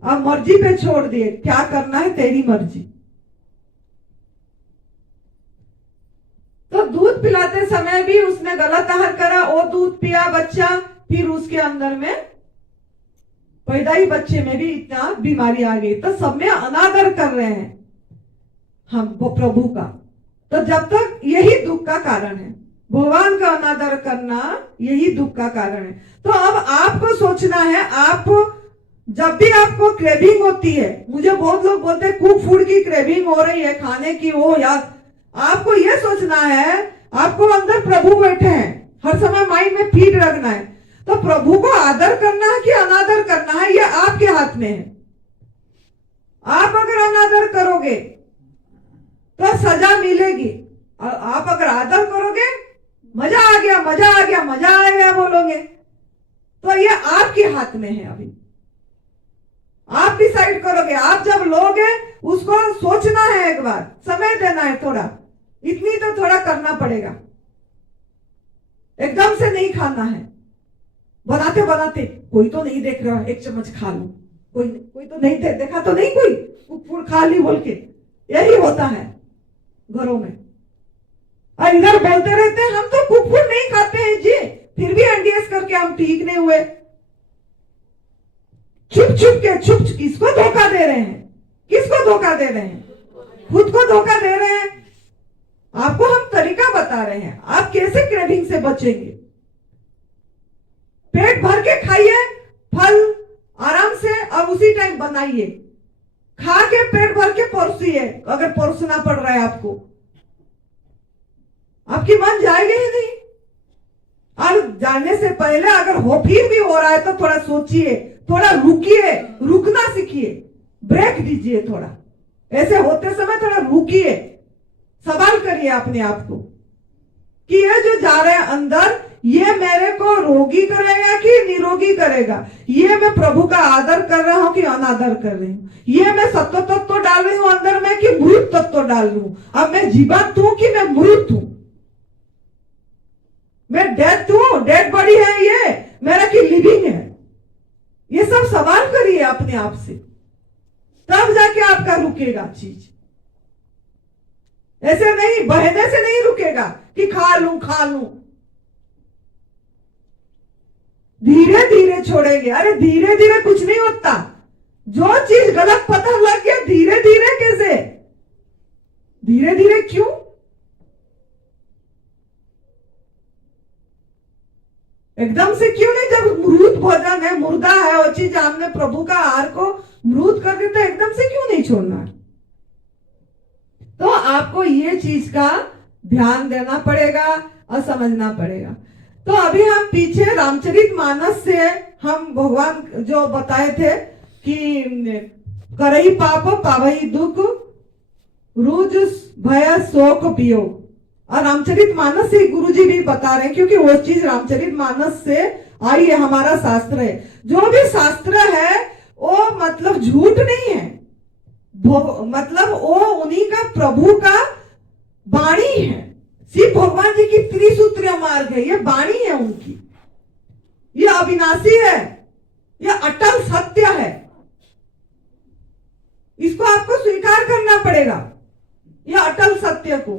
अब मर्जी पे छोड़ दिए, क्या करना है तेरी मर्जी। तो दूध पिलाते समय भी उसने गलत आहार करा, वो दूध पिया बच्चा, फिर उसके अंदर में पैदाई बच्चे में भी इतना बीमारी आ गई। तो सब में अनादर कर रहे हैं हम प्रभु का। तो जब तक यही दुख का कारण है, भगवान का अनादर करना यही दुख का कारण है। तो अब आपको सोचना है, आप जब भी आपको क्रेविंग होती है, मुझे बहुत लोग बोलते हैं कुक फूड की क्रेविंग हो रही है, खाने की हो, या आपको यह सोचना है, आपको अंदर प्रभु बैठे हैं, हर समय माइंड में फीड रखना है। तो प्रभु को आदर करना है कि अनादर करना है, यह आपके हाथ में है। आप अगर अनादर करोगे तो सजा मिलेगी, और आप अगर आदर करोगे, मजा आ गया, मजा आ गया, मजा आ गया बोलोगे, तो ये आपके हाथ में है। अभी आप डिसाइड करोगे। आप जब लोगे, उसको सोचना है, एक बार समय देना है, थोड़ा, इतनी तो थोड़ा करना पड़ेगा, एकदम से नहीं खाना है। बनाते बनाते कोई तो नहीं देख रहा, एक चम्मच खा लो, कोई तो नहीं देखा तो नहीं, कोई फूल खा ली बोल के, यही होता है घरों में। और इधर बोलते रहते हैं हम तो कुक फूड नहीं खाते हैं जी, फिर भी एनडीएस करके हम ठीक नहीं हुए। छुप किसको धोखा दे रहे हैं, किसको धोखा दे रहे हैं? खुद को धोखा दे रहे हैं। आपको हम तरीका बता रहे हैं, आप कैसे क्रेविंग से बचेंगे। पेट भर के खाइए फल आराम से, और उसी टाइम बनाइए, खा के पेट भर के परोसिए, अगर परोसना पड़ रहा है आपको, आपकी मन जाएगी ही नहीं। और जाने से पहले अगर फिर भी हो रहा है तो थोड़ा सोचिए, थोड़ा रुकिए, रुकना सीखिए, ब्रेक दीजिए थोड़ा, ऐसे होते समय थोड़ा रुकिए, सवाल करिए अपने आप को कि ये जो जा रहे हैं अंदर, ये मेरे को रोगी करेगा कि निरोगी करेगा, ये मैं प्रभु का आदर कर रहा हूं कि अनादर कर रही हूं, ये मैं सत्व तत्व डाल रही हूं अंदर में कि मृत तत्व डाल रही हूं, अब मैं जीवंत हूं कि मैं मृत हूं, मैं डेथ हूं, डेड बॉडी है ये मेरा कि लिविंग है, ये सब सवाल करिए अपने आप से, तब जाके आपका रुकेगा चीज। ऐसे नहीं, बहने से नहीं रुकेगा कि खा लूं खा लूं, धीरे धीरे छोड़ेंगे। अरे धीरे धीरे कुछ नहीं होता, जो चीज गलत पता लग गया धीरे धीरे कैसे, धीरे धीरे क्यों? एकदम से क्यों नहीं? जब मृत भोजन है, मुर्दा है वो चीज, हमने प्रभु का आहार को मृत कर दिया, तो एकदम से क्यों नहीं छोड़ना है? तो आपको ये चीज का ध्यान देना पड़ेगा और समझना पड़ेगा। तो अभी हम पीछे रामचरितमानस से हम भगवान जो बताए थे कि करई पाप पावई दुख रुज भय शोक वियोग, और रामचरितमानस से गुरुजी भी बता रहे हैं, क्योंकि वो चीज रामचरितमानस से आई है, हमारा शास्त्र है। जो भी शास्त्र है वो मतलब झूठ नहीं है, मतलब वो उन्हीं का प्रभु का वाणी है, शिव भगवान जी की त्रिसूत्रीय मार्ग है, ये वाणी है उनकी, ये अविनाशी है, ये अटल सत्य है, इसको आपको स्वीकार करना पड़ेगा, ये अटल सत्य को।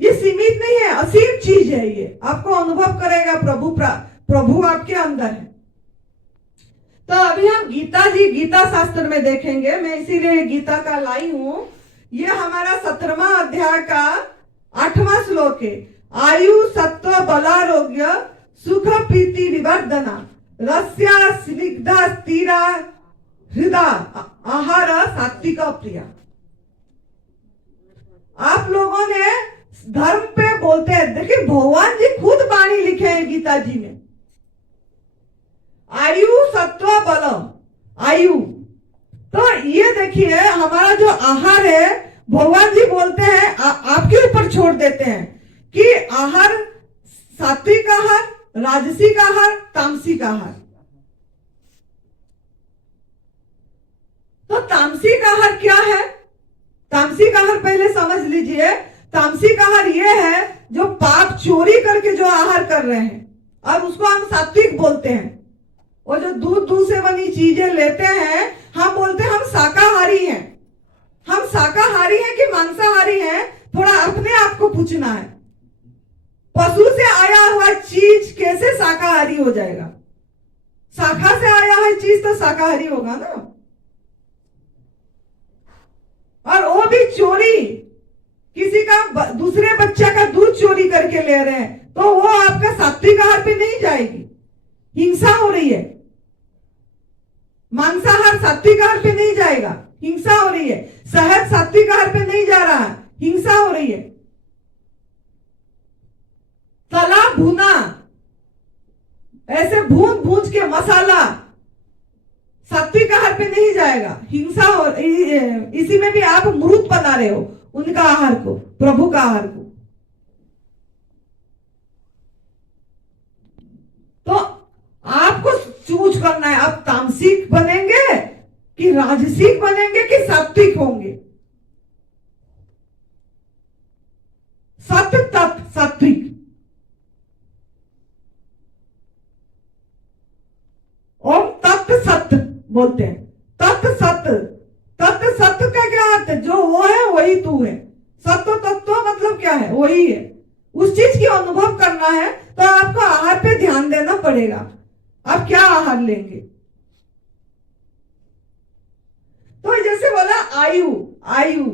ये सीमित नहीं है, असीम चीज है, ये आपको अनुभव करेगा प्रभु आपके अंदर है। तो अभी हम गीता शास्त्र में देखेंगे, मैं इसीलिए गीता का लाई हूं। ये हमारा 17वां अध्याय का 8वां श्लोक है। आयु सत्व बलारोग्य सुख प्रीति विवर्धना रस्या स्निग्धा स्थिरा हृदय आहार सात्विक प्रिया। आप लोगों ने धर्म पे बोलते हैं, देखिए भगवान जी खुद वाणी लिखे हैं गीता जी में, आयु सत्व बलम, आयु। तो ये देखिए हमारा जो आहार है, भगवान जी बोलते हैं आपके ऊपर छोड़ देते हैं कि आहार सात्विक आहार, राजसिक आहार, तामसिक आहार। तो तामसिक आहार क्या है? तामसिक आहार पहले समझ लीजिए। तामसिक आहार ये है जो पाप चोरी करके जो आहार कर रहे हैं, और उसको हम सात्विक बोलते हैं। और जो दूध से बनी चीजें लेते हैं, हम बोलते हैं हम शाकाहारी हैं। हम शाकाहारी हैं कि मांसाहारी हैं, थोड़ा अपने आप को पूछना है। पशु से आया हुआ चीज कैसे शाकाहारी हो जाएगा? शाखा से आया है चीज तो शाकाहारी होगा ना। और वो भी चोरी, किसी का दूसरे बच्चा का दूध चोरी करके ले रहे हैं, तो वो आपका सात्विक आहार पे नहीं जाएगी, हिंसा हो रही है। मांसाहार सात्विक आहार पे नहीं जाएगा, हिंसा हो रही है। शहद सात्विक आहार पे नहीं जा रहा है, हिंसा हो रही है। तला भुना, ऐसे भून के मसाला सात्विक आहार पे नहीं जाएगा, हिंसा हो। इसी में भी आप मृत बना रहे हो उनका आहार को, प्रभु का आहार को। तो आपको चूज करना है, आप तामसिक बनेंगे कि राजसिक बनेंगे कि सात्विक होंगे। सत्य तत् सात्विक। ओम तत्व सत्य बोलते हैं, तत्व सत्य। तत्व सत्य का क्या अर्थ है? जो वो है वही तू है। सत्व तत्व मतलब क्या है? वही है। उस चीज की अनुभव करना है तो आपको आहार पे ध्यान देना पड़ेगा। आप क्या आहार लेंगे? तो जैसे बोला आयु, आयु,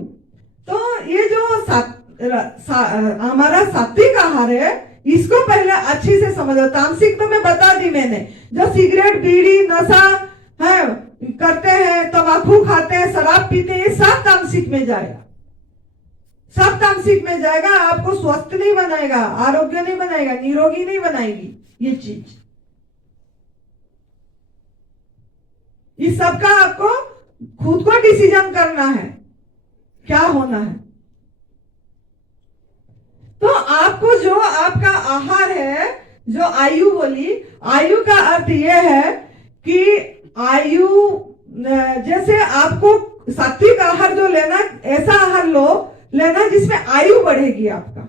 तो ये जो हमारा सात्विक आहार है, इसको पहले अच्छी से समझो। तामसिक तो मैं बता दी मैंने, जो सिगरेट बीड़ी नशा है करते हैं, तंबाकू खाते हैं, शराब पीते हैं, सब तामसिक में जाएगा, सब तामसिक में जाएगा। आपको स्वस्थ नहीं बनाएगा, आरोग्य नहीं बनाएगा, निरोगी नहीं बनाएगी ये चीज। इस सब का आपको खुद को डिसीजन करना है क्या होना है। तो आपको जो आपका आहार है, जो आयु बोली, आयु का अर्थ यह है कि आयु, जैसे आपको सात्विक आहार जो लेना, ऐसा आहार लेना जिसमें आयु बढ़ेगी आपका।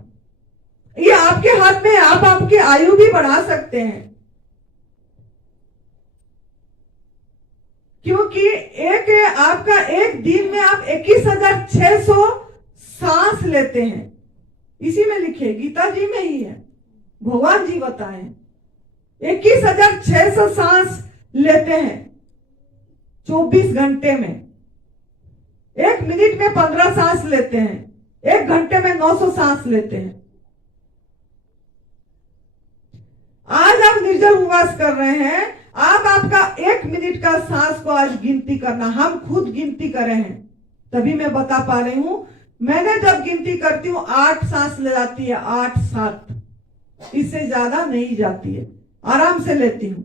ये आपके हाथ में, आप आपकी आयु भी बढ़ा सकते हैं, क्योंकि आपका एक दिन में आप 21,600 सांस लेते हैं। इसी में लिखे, गीता जी में ही है, भगवान जी बताए 21,600 सांस लेते हैं 24 घंटे में। 1 मिनट में 15 सांस लेते हैं, 1 घंटे में 900 सांस लेते हैं। आज आप निर्जल उपवास कर रहे हैं, आप आपका 1 मिनट का सांस को आज गिनती करना, हम खुद गिनती कर रहे हैं, तभी मैं बता पा रही हूं। मैंने जब गिनती करती हूँ 8 सांस ले जाती है, 8 7, इससे ज्यादा नहीं जाती है, आराम से लेती हूं,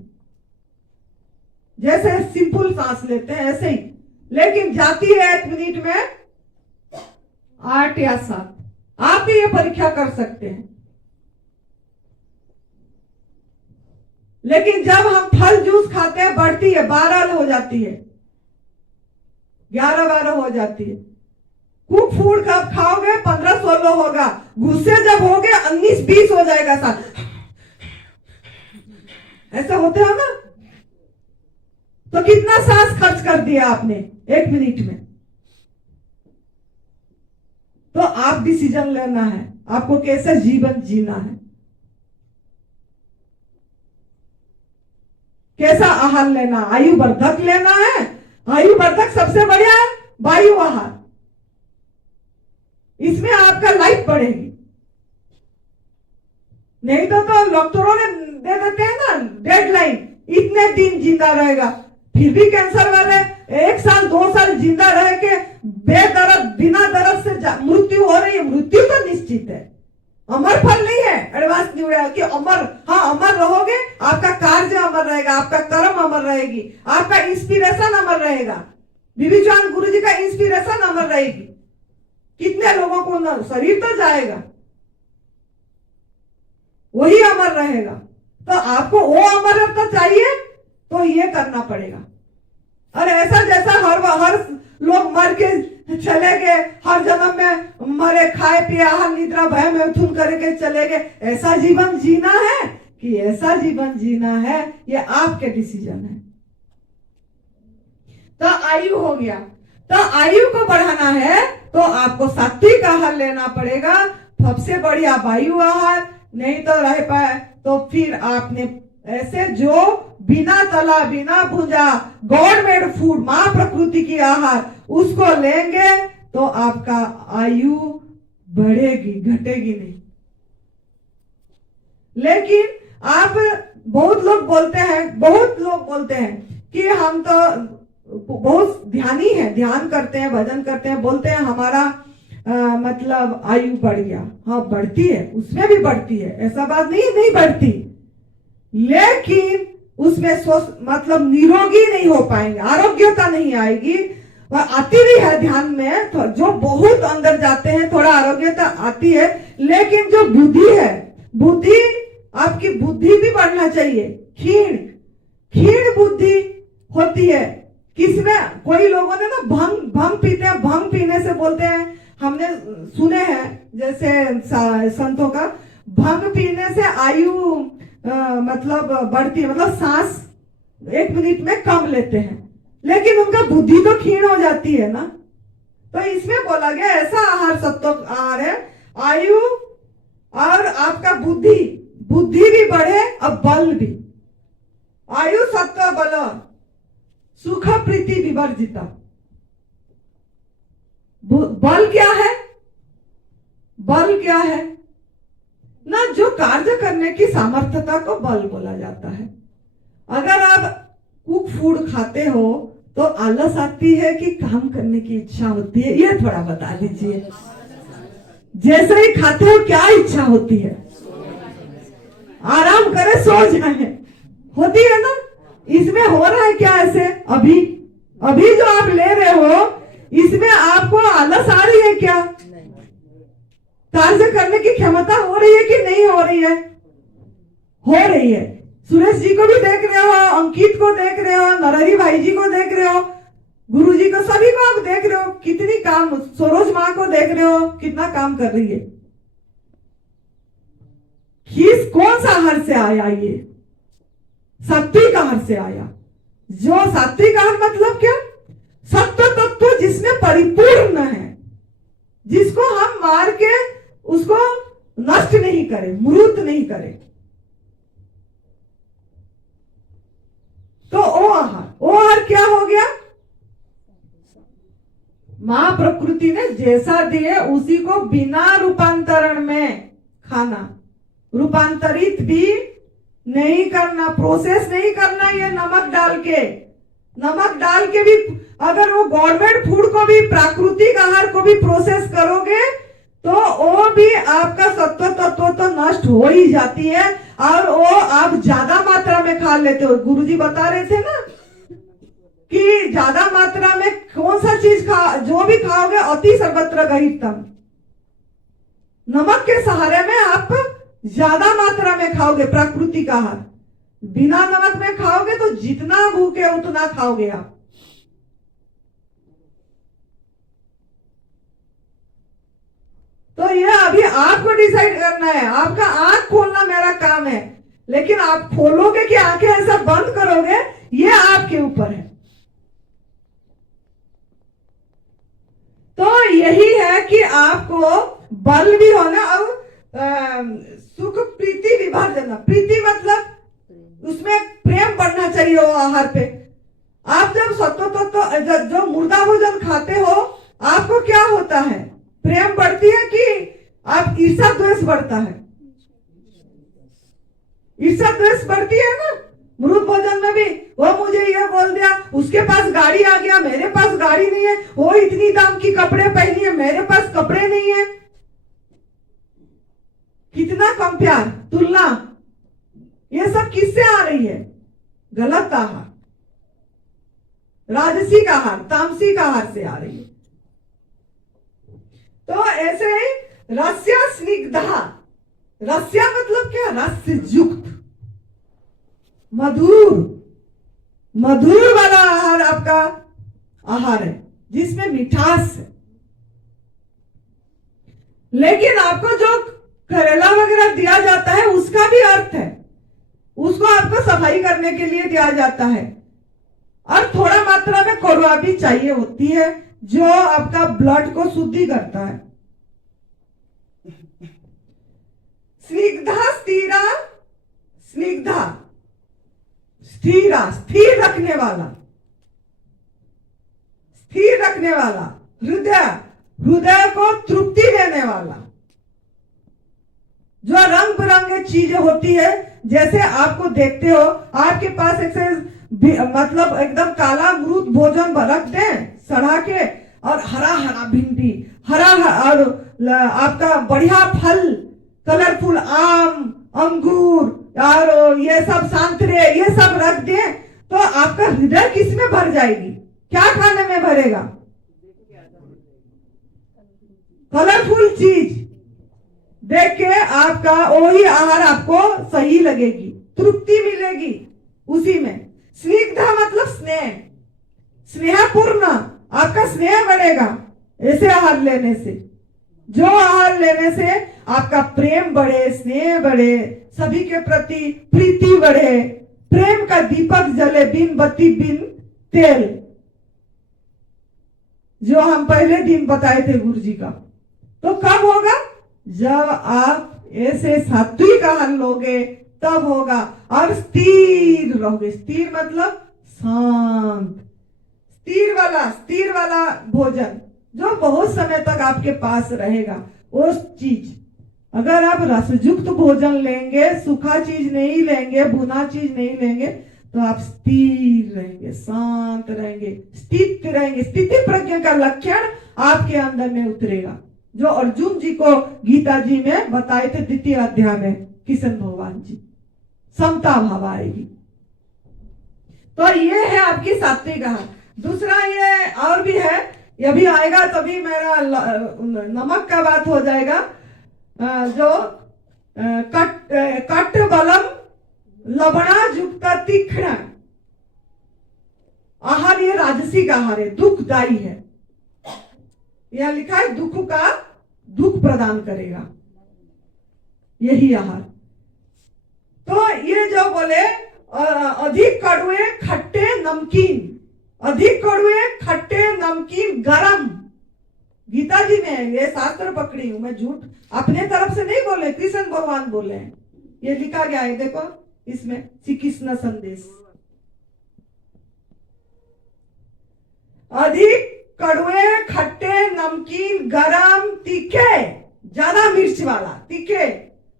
जैसे सिंपल सांस लेते हैं ऐसे ही, लेकिन जाती है 1 मिनट में 8 या 7। आप भी ये परीक्षा कर सकते हैं। लेकिन जब हम फल जूस खाते हैं बढ़ती है, 12 हो जाती है, 11-12 हो जाती है। कुक फूड कब खाओगे 15-16 होगा, गुस्से जब होगे 19-20 हो जाएगा साथ, ऐसा होते हो ना। तो कितना सांस खर्च कर दिया आपने 1 मिनट में। तो आप डिसीजन लेना है आपको कैसे जीवन जीना है, कैसा आहार लेना, आयु वर्धक लेना है। आयु वर्धक सबसे बढ़िया है वायु आहार, इसमें आपका लाइफ बढ़ेगी। नहीं तो डॉक्टरों ने दे देते हैं ना डेडलाइन, इतने दिन जिंदा रहेगा, फिर भी कैंसर वाले 1 साल 2 साल जिंदा रह के बेदर्द, बिना दर्द से मृत्यु हो रही है। मृत्यु तो निश्चित है, अमर फल नहीं है। एडवांस नहीं हुआ कि अमर, हाँ अमर रहोगे, आपका कार्य अमर रहेगा, आपका कर्म अमर रहेगी, आपका इंस्पिरेशन अमर रहेगा, विवेचवान गुरु जी का इंस्पिरेशन अमर रहेगी। कितने लोगों को ना शरीर तो जाएगा, वही अमर रहेगा। तो आपको वो अमरता चाहिए तो ये करना पड़ेगा। और ऐसा जैसा हर लोग मर के चले गए, हर जन्म में मरे, खाए पिए आहार निद्रा भय मैथुन करके चले गए, ऐसा जीवन जीना है कि ऐसा जीवन जीना है, ये आपके डिसीजन है। तो आयु हो गया, तो आयु को बढ़ाना है तो आपको सात्विक आहार लेना पड़ेगा, सबसे बढ़िया वायु आहार। नहीं तो रह पाए तो फिर आपने ऐसे जो बिना तला बिना भुजा गॉड मेड फूड, मां प्रकृति की आहार, उसको लेंगे तो आपका आयु बढ़ेगी, घटेगी नहीं। लेकिन आप बहुत लोग बोलते हैं कि हम तो बहुत ध्यानी है, ध्यान करते हैं, भजन करते हैं, बोलते हैं हमारा मतलब आयु बढ़ गया। हाँ बढ़ती है, उसमें भी बढ़ती है, ऐसा बात नहीं बढ़ती, लेकिन उसमें मतलब निरोगी नहीं हो पाएंगे, आरोग्यता नहीं आएगी। वह आती भी है ध्यान में, तो जो बहुत अंदर जाते हैं थोड़ा आरोग्यता आती है, लेकिन जो बुद्धि है, बुद्धि आपकी बुद्धि भी बढ़ना चाहिए। क्षीण बुद्धि होती है किसमें, कोई लोगों ने ना भंग पीते हैं, भंग पीने से बोलते हैं, हमने सुने हैं जैसे संतों का, भंग पीने से आयु मतलब बढ़ती है, मतलब सांस 1 मिनट में कम लेते हैं, लेकिन उनका बुद्धि तो क्षीण हो जाती है ना। तो इसमें बोला गया ऐसा आहार सत्व आहार है, आयु और आपका बुद्धि भी बढ़े और बल भी। आयु सत्व बल सुख प्रीति विवर्जिता। बल क्या है? बल क्या है ना, जो कार्य करने की सामर्थ्यता को बल बोला जाता है। अगर आप कुक फूड खाते हो तो आलस आती है कि काम करने की इच्छा होती है, ये थोड़ा बता दीजिए। जैसे ही खाते हो क्या इच्छा होती है? आराम करे, सो जाए, होती है ना। इसमें हो रहा है क्या ऐसे? अभी अभी जो आप ले रहे हो इसमें आपको आलस आ रही है क्या? कार्य करने की क्षमता हो रही है कि नहीं हो रही है? हो रही है। सुरेश जी को भी देख रहे हो, अंकित को देख रहे हो, नरहरी भाई जी को देख रहे हो, गुरु जी को, सभी को आप देख रहे हो कितनी काम, सरोज माँ को देख रहे हो कितना काम कर रही है। किस कौन सा आहार से आया? ये सात्विक आहार से आया। जो सात्विक आहार मतलब क्या? सत्व तत्व जिसमें परिपूर्ण है, जिसको हम मार के उसको नष्ट नहीं करें, मृत नहीं करें, तो ओ आहार क्या हो गया? मां प्रकृति ने जैसा दिए उसी को बिना रूपांतरण में खाना, रूपांतरित भी नहीं करना, प्रोसेस नहीं करना। ये नमक डाल के भी अगर वो गवर्नमेंट फूड को भी, प्राकृतिक आहार को भी प्रोसेस करोगे तो वो भी आपका सत्व तत्व तो नष्ट हो ही जाती है, और वो आप ज्यादा मात्रा में खा लेते हो। गुरुजी बता रहे थे ना कि ज्यादा मात्रा में कौन सा चीज जो भी खाओगे अति सर्वत्र गहितम। नमक के सहारे में आप ज्यादा मात्रा में खाओगे प्राकृतिक आहार, बिना नमक में खाओगे तो जितना भूखे उतना खाओगे आप। तो ये अभी आपको डिसाइड करना है, आपका आंख खोलना मेरा काम है, लेकिन आप खोलोगे कि आंखें ऐसा बंद करोगे ये आपके ऊपर है। तो यही है कि आपको बल भी होना और सुख प्रीति विभाजन। प्रीति मतलब उसमें प्रेम बढ़ना चाहिए वो आहार पे। आप जब सत्व तत्व जो मुर्दा भोजन खाते हो आपको क्या होता है? प्रेम बढ़ती है कि आप ईर्ष्या द्वेष बढ़ता है? ईर्ष्या द्वेष बढ़ती है ना। मृत भोजन में भी वो मुझे ये बोल दिया, उसके पास गाड़ी आ गया, मेरे पास गाड़ी नहीं है, वो इतनी दाम की कपड़े पहनी है, मेरे पास कपड़े नहीं है। कितना कंपेयर, तुलना, ये सब किससे आ रही है? गलत आहार, राजसिक आहार, तामसिक आहार से आ रही है। तो ऐसे रस्य स्निग्धा, रस्य मतलब क्या? रस युक्त, मधुर, मधुर वाला आहार आपका आहार है जिसमें मिठास है। लेकिन आपको जो करेला वगैरह दिया जाता है उसका भी अर्थ है, उसको आपको सफाई करने के लिए दिया जाता है, और थोड़ा मात्रा में कड़वा भी चाहिए होती है जो आपका ब्लड को शुद्धि करता है। स्निग्धा स्थिरा, स्निग्धा स्थिरा, स्थिर रखने वाला, स्थिर रखने वाला, हृदय, हृदय को तृप्ति देने वाला। जो रंग बिरंगे चीजें होती है, जैसे आपको देखते हो आपके पास ऐसे मतलब एकदम काला मृत भोजन रख दें सड़ा के, और हरा हरा भिंडी, हरा और आपका बढ़िया फल, कलरफुल आम, अंगूर और ये सब संतरे, ये सब रख दें तो आपका हृदय किस में भर जाएगी? क्या खाने में भरेगा? कलरफुल चीज देख के आपका वही आहार आपको सही लगेगी, तृप्ति मिलेगी उसी में। स्निग्धा मतलब स्नेह, स्नेहपूर्ण, आपका स्नेह बढ़ेगा ऐसे आहार लेने से। जो आहार लेने से आपका प्रेम बढ़े, स्नेह बढ़े, सभी के प्रति प्रीति बढ़े, प्रेम का दीपक जले बिन बत्ती बिन तेल, जो हम पहले दिन बताए थे गुरु जी का। तो कब होगा? जब आप ऐसे सात्विक आहार लोगे तब होगा, और स्थिर रहोगे। स्थिर मतलब शांत, स्थिर वाला भोजन जो बहुत समय तक आपके पास रहेगा। वो चीज, अगर आप रसयुक्त भोजन लेंगे, सूखा चीज नहीं लेंगे, भुना चीज नहीं लेंगे, तो आप स्थिर रहेंगे, शांत रहेंगे, स्थित रहेंगे। स्थिति प्रज्ञा का लक्षण आपके अंदर में उतरेगा, जो अर्जुन जी को गीता जी में बताए थे द्वितीय अध्याय में, किशन भगवान जी। समता भाव आएगी। तो ये है आपकी सात्विक आहार। दूसरा ये और भी है, ये भी आएगा तभी मेरा नमक का बात हो जाएगा। जो कट बलम लवणा युक्त तीक्ष्ण आहार, ये राजसिक आहार है, दुखदायी है। यह लिखा है दुख प्रदान करेगा यही आहार। तो ये जो बोले अधिक कड़वे खट्टे नमकीन, अधिक कड़वे खट्टे नमकीन गरम, गीता जी में है, ये शास्त्र पकड़ी हूं मैं, झूठ अपने तरफ से नहीं बोले, कृष्ण भगवान बोले हैं, ये लिखा गया है, देखो इसमें श्री कृष्ण संदेश। अधिक कड़वे खट्टे नमकीन गरम तीखे, ज्यादा मिर्च वाला तीखे,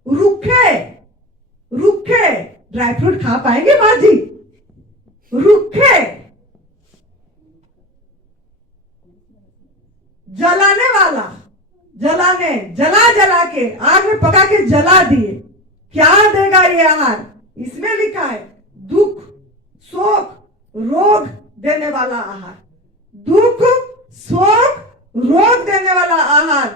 रूखे, रूखे ड्राई फ्रूट खा पाएंगे माँ जी? रूखे, जलाने वाला, जला के आग में पका के जला दिए, क्या देगा ये आहार? इसमें लिखा है दुख शोक रोग देने वाला आहार, दुख शोक रोग देने वाला आहार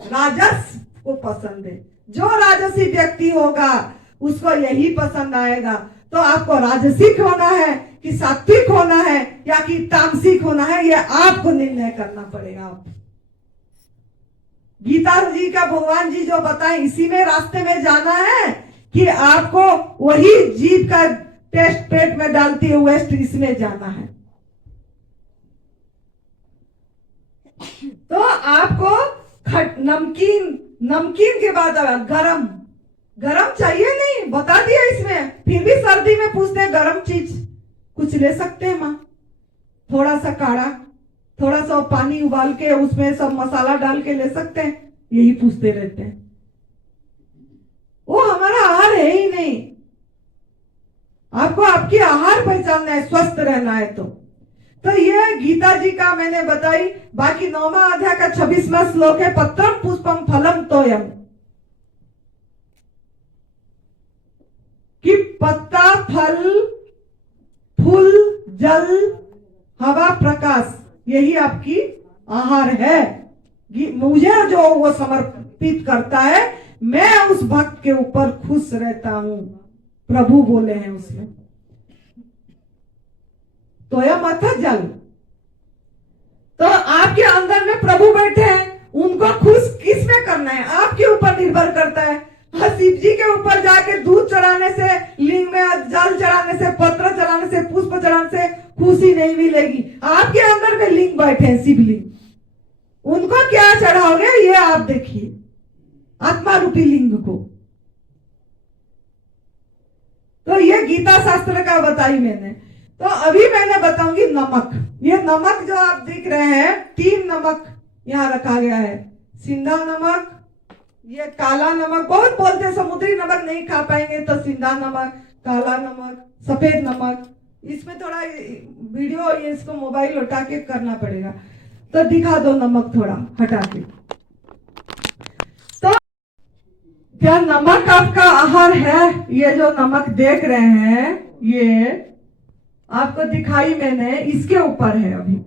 राजस को पसंद है। जो राजसी व्यक्ति होगा उसको यही पसंद आएगा। तो आपको राजसिक होना है कि सात्विक होना है या कि तामसिक होना है, ये आपको निर्णय करना पड़ेगा। आप गीता जी का भगवान जी जो बताए इसी में रास्ते में जाना है कि आपको वही जीव का टेस्ट पेट में डालती है वेस्ट, इसमें जाना है। तो आपको नमकीन के बाद गरम चाहिए नहीं, बता दिया इसमें। फिर भी सर्दी में पूछते हैं गरम चीज कुछ ले सकते हैं माँ? थोड़ा सा काढ़ा, थोड़ा सा पानी उबाल के उसमें सब मसाला डाल के ले सकते हैं, यही पूछते रहते हैं। वो हमारा आहार है ही नहीं। आपको आपकी आहार पहचानना है, स्वस्थ रहना है। तो ये गीता जी का मैंने बताई। बाकी 9वां अध्याय का 26वां श्लोक है, पत्रम पुष्पम फलम तोयम, कि पत्ता फल फूल जल हवा प्रकाश यही आपकी आहार है। मुझे जो वो समर्पित करता है मैं उस भक्त के ऊपर खुश रहता हूं, प्रभु बोले हैं उसमें। तो यह मत जल, तो आपके अंदर में प्रभु बैठे हैं, उनको खुश किस में करना है आपके ऊपर निर्भर करता है। हाँ, शिव जी के ऊपर जाके दूध चढ़ाने से, लिंग में जल चढ़ाने से, पत्र चढ़ाने से, पुष्प चढ़ाने से खुशी नहीं मिलेगी। आपके अंदर में लिंग बैठे हैं, शिवलिंग, उनको क्या चढ़ाओगे ये आप देखिए, आत्मा रूपी लिंग को। तो ये गीता शास्त्र का बताई मैंने। तो अभी मैंने बताऊंगी नमक। ये नमक जो आप देख रहे हैं, 3 नमक यहाँ रखा गया है। सिंधा नमक, ये काला नमक, बहुत बोलते हैं समुद्री नमक नहीं खा पाएंगे तो सिंधा नमक, काला नमक, सफेद नमक। इसमें थोड़ा वीडियो ये इसको मोबाइल उठा के करना पड़ेगा, तो दिखा दो नमक थोड़ा हटा के। तो क्या नमक आपका आहार है? ये जो नमक देख रहे हैं ये आपको दिखाई मैंने, इसके ऊपर है। अभी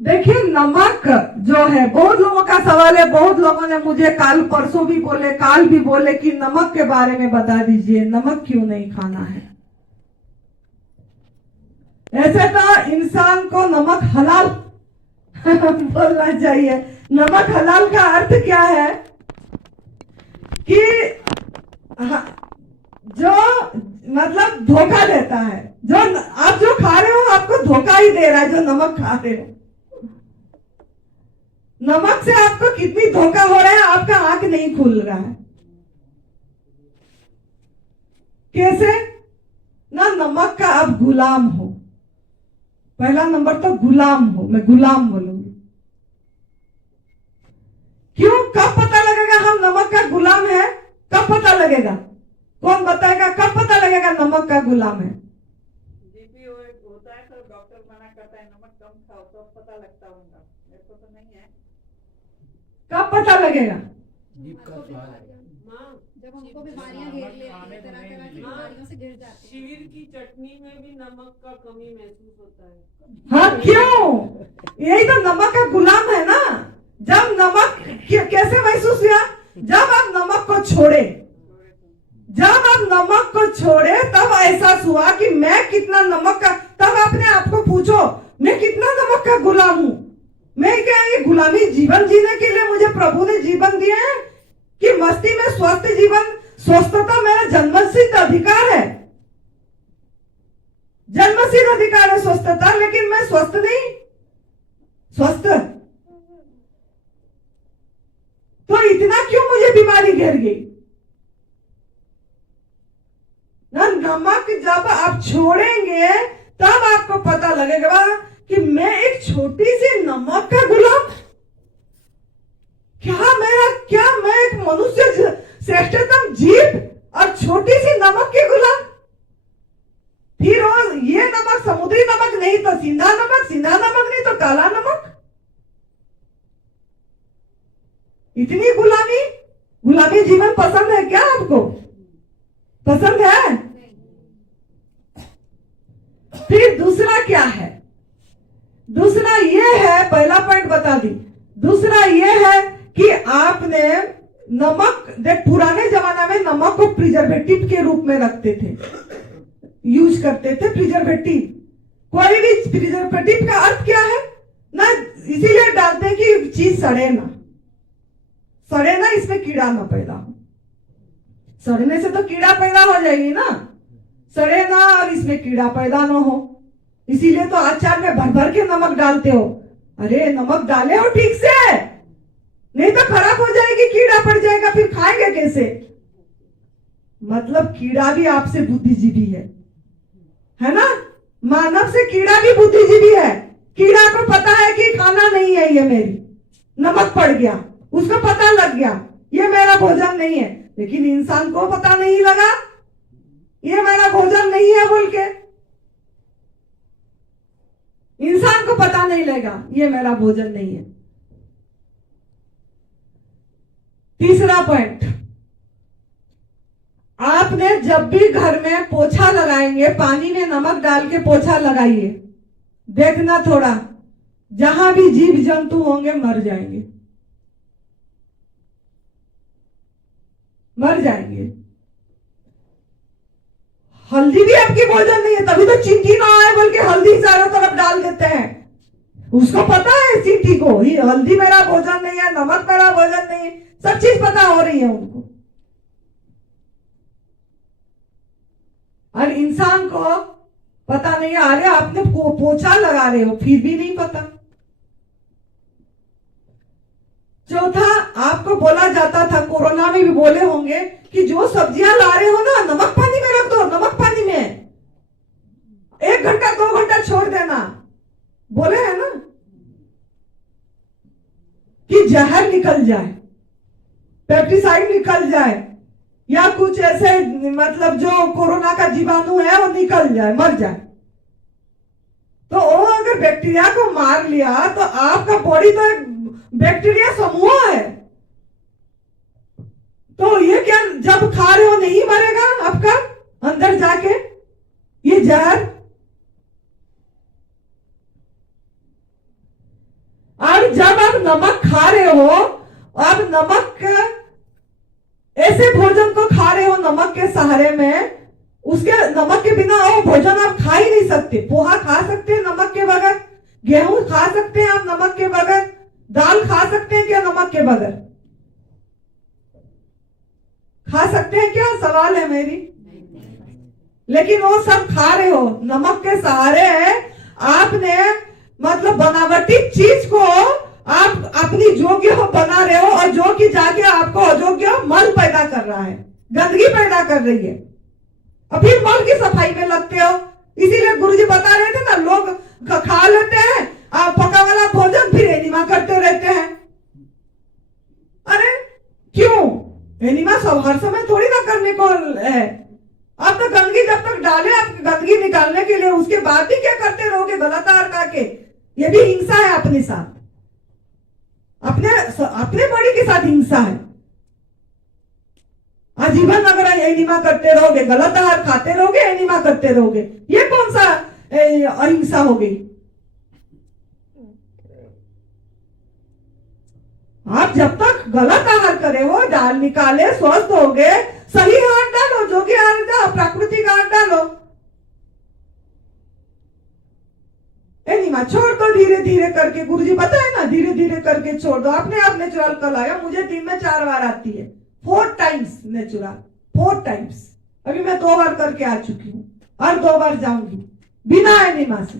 देखिए नमक जो है, बहुत लोगों का सवाल है, बहुत लोगों ने मुझे काल परसों भी बोले, काल भी बोले कि नमक के बारे में बता दीजिए, नमक क्यों नहीं खाना है। ऐसे तो इंसान को नमक हलाल बोलना चाहिए। नमक हलाल का अर्थ क्या है कि जो मतलब धोखा देता है, जो आप जो खा रहे हो आपको धोखा ही दे रहा है, जो नमक खा रहे हो। नमक से आपको कितनी धोखा हो रहा है, आपका आंख नहीं खुल रहा है। कैसे ना, नमक का आप गुलाम हो। पहला नंबर तो गुलाम हो, मैं गुलाम बोलूंगी। क्यों, कब पता लगेगा हम नमक का गुलाम है? कब पता लगेगा? कौन बताएगा कब पता लगेगा नमक का गुलाम है? बीपी होता है तो डॉक्टर मना करता है नमक कम खाओ, तो पता लगता होगा, मेरे को तो नहीं है। कब पता लगेगा? जब हमको बीमारियां घेर लेती है, तरह तरह की बीमारियों से घिर जाते हैं। शिविर की चटनी में भी नमक का कमी महसूस होता है। हाँ, क्यों? यही तो नमक का गुलाम है ना। जब नमक कैसे महसूस हुआ? जब आप नमक को छोड़े, जब आप नमक को छोड़े तब एहसास हुआ कि मैं कितना नमक का। तब अपने आप को पूछो, मैं कितना नमक का गुलाम हूं? मैं क्या ये गुलामी जीवन जीने के लिए मुझे प्रभु ने जीवन दिया है कि मस्ती में स्वस्थ जीवन? स्वस्थता मेरा जन्मसिद्ध अधिकार है, जन्मसिद्ध अधिकार है स्वस्थता, लेकिन मैं स्वस्थ नहीं। स्वस्थ तो इतना क्यों मुझे बीमारी घेर गई ना? नमक जब आप छोड़ेंगे तब आपको पता लगेगा कि मैं एक छोटी सी नमक का गुलाम। क्या मैं एक मनुष्य श्रेष्ठतम जीव और छोटी सी नमक के गुलाम? फिर ये नमक समुद्री नमक नहीं तो सिंधा नमक, सिंधा नमक नहीं तो काला नमक। इतनी गुलामी जीवन पसंद है क्या आपको? पसंद है? फिर दूसरा क्या है? दूसरा ये है, पहला पॉइंट बता दी। दूसरा ये है कि आपने नमक, देख पुराने जमाना में नमक को प्रिजर्वेटिव के रूप में रखते थे, यूज करते थे प्रिजर्वेटिव। कोई भी प्रिजर्वेटिव का अर्थ क्या है ना? इसीलिए डालते हैं कि चीज सड़े ना, इसमें कीड़ा ना पैदा हो। सड़ने से तो कीड़ा पैदा हो जाएगी ना, सड़े ना और इसमें कीड़ा पैदा ना हो। इसीलिए तो अचार में भर भर के नमक डालते हो। अरे नमक डाले हो ठीक से, नहीं तो खराब हो जाएगी, कीड़ा पड़ जाएगा, फिर खाएंगे कैसे? मतलब कीड़ा भी आपसे बुद्धिजीवी है ना? मानव से कीड़ा भी बुद्धिजीवी है। कीड़ा को पता है कि खाना नहीं है ये मेरी, नमक पड़ गया, उसको पता लग गया ये मेरा भोजन नहीं है। लेकिन इंसान को पता नहीं लगा ये मेरा भोजन नहीं है बोल के। इंसान को पता नहीं लगा ये मेरा भोजन नहीं है। तीसरा पॉइंट, आपने जब भी घर में पोछा लगाएंगे, पानी में नमक डाल के पोछा लगाइए। देखना थोड़ा, जहां भी जीव जंतु होंगे मर जाएंगे, मर जाएंगे। हल्दी भी आपकी भोजन नहीं है, तभी तो चींटी ना आए बोल के हल्दी चारों तरफ डाल देते हैं। उसको पता है चींटी को, हल्दी मेरा भोजन नहीं है, नमक मेरा भोजन नहीं है, सब चीज पता हो रही है उनको। और इंसान को पता नहीं है। अरे आपने पोछा लगा रहे हो फिर भी नहीं पता। चौथा, आपको बोला जाता था, कोरोना में भी बोले होंगे कि जो सब्जियां ला रहे हो ना नमक पानी में रख दो, नमक पानी में 1 घंटा 2 घंटा छोड़ देना, बोले है ना, कि जहर निकल जाए, पेस्टिसाइड निकल जाए, या कुछ ऐसे मतलब जो कोरोना का जीवाणु है वो निकल जाए, मर जाए। तो वो अगर बैक्टीरिया को मार लिया तो आपका बॉडी तो एक बैक्टीरिया समूह है। तो ये क्या जब खा रहे हो नहीं मरेगा आपका अंदर जाके ये जहर? और जब आप नमक खा रहे हो, आप नमक ऐसे भोजन को खा रहे हो नमक के सहारे में, उसके नमक के बिना वो भोजन आप खा ही नहीं सकते। पोहा खा सकते हैं नमक के बगैर, गेहूं खा सकते हैं आप नमक के बगैर, दाल खा सकते हैं क्या नमक के बगैर? खा सकते हैं क्या? सवाल है मेरी। लेकिन वो सब खा रहे हो नमक के सहारे। आपने मतलब बनावटी चीज को आप अपनी योग्य बना रहे हो, और जो कि जाके आपको अयोग्य मल पैदा कर रहा है, गंदगी पैदा कर रही है, और फिर मल की सफाई में लगते हो। इसीलिए गुरुजी बता रहे थे ना, लोग खा लेते हैं पका वाला भोजन, फिर एनिमा करते रहते हैं। अरे क्यों? एनिमा सब हर समय थोड़ी ना करने को है। आप तो गंदगी जब तक डाले, आप गंदगी निकालने के लिए, उसके बाद भी क्या करते रहोगे गलत आहार खा के? ये भी हिंसा है अपने साथ, अपने बॉडी के साथ हिंसा है। आजीवन अगर एनिमा करते रहोगे, गलत आहार खाते रहोगे, एनिमा करते रहोगे, ये कौन सा अहिंसा हो गई? आप जब तक गलत आहार करे हो, डाल निकाले, स्वस्थ हो गए, सही आहार डालो, जोगी आहार डालो, प्राकृतिक आहार डालो, एनिमा छोड़ दो धीरे धीरे करके। गुरुजी बताए ना, धीरे धीरे करके छोड़ दो, अपने आप नेचुरल कल आएगा। मुझे दिन में 4 बार आती है, 4 टाइम्स नेचुरल, 4 टाइम्स। अभी मैं 2 बार करके आ चुकी हूँ और 2 बार जाऊंगी बिना एनिमा से।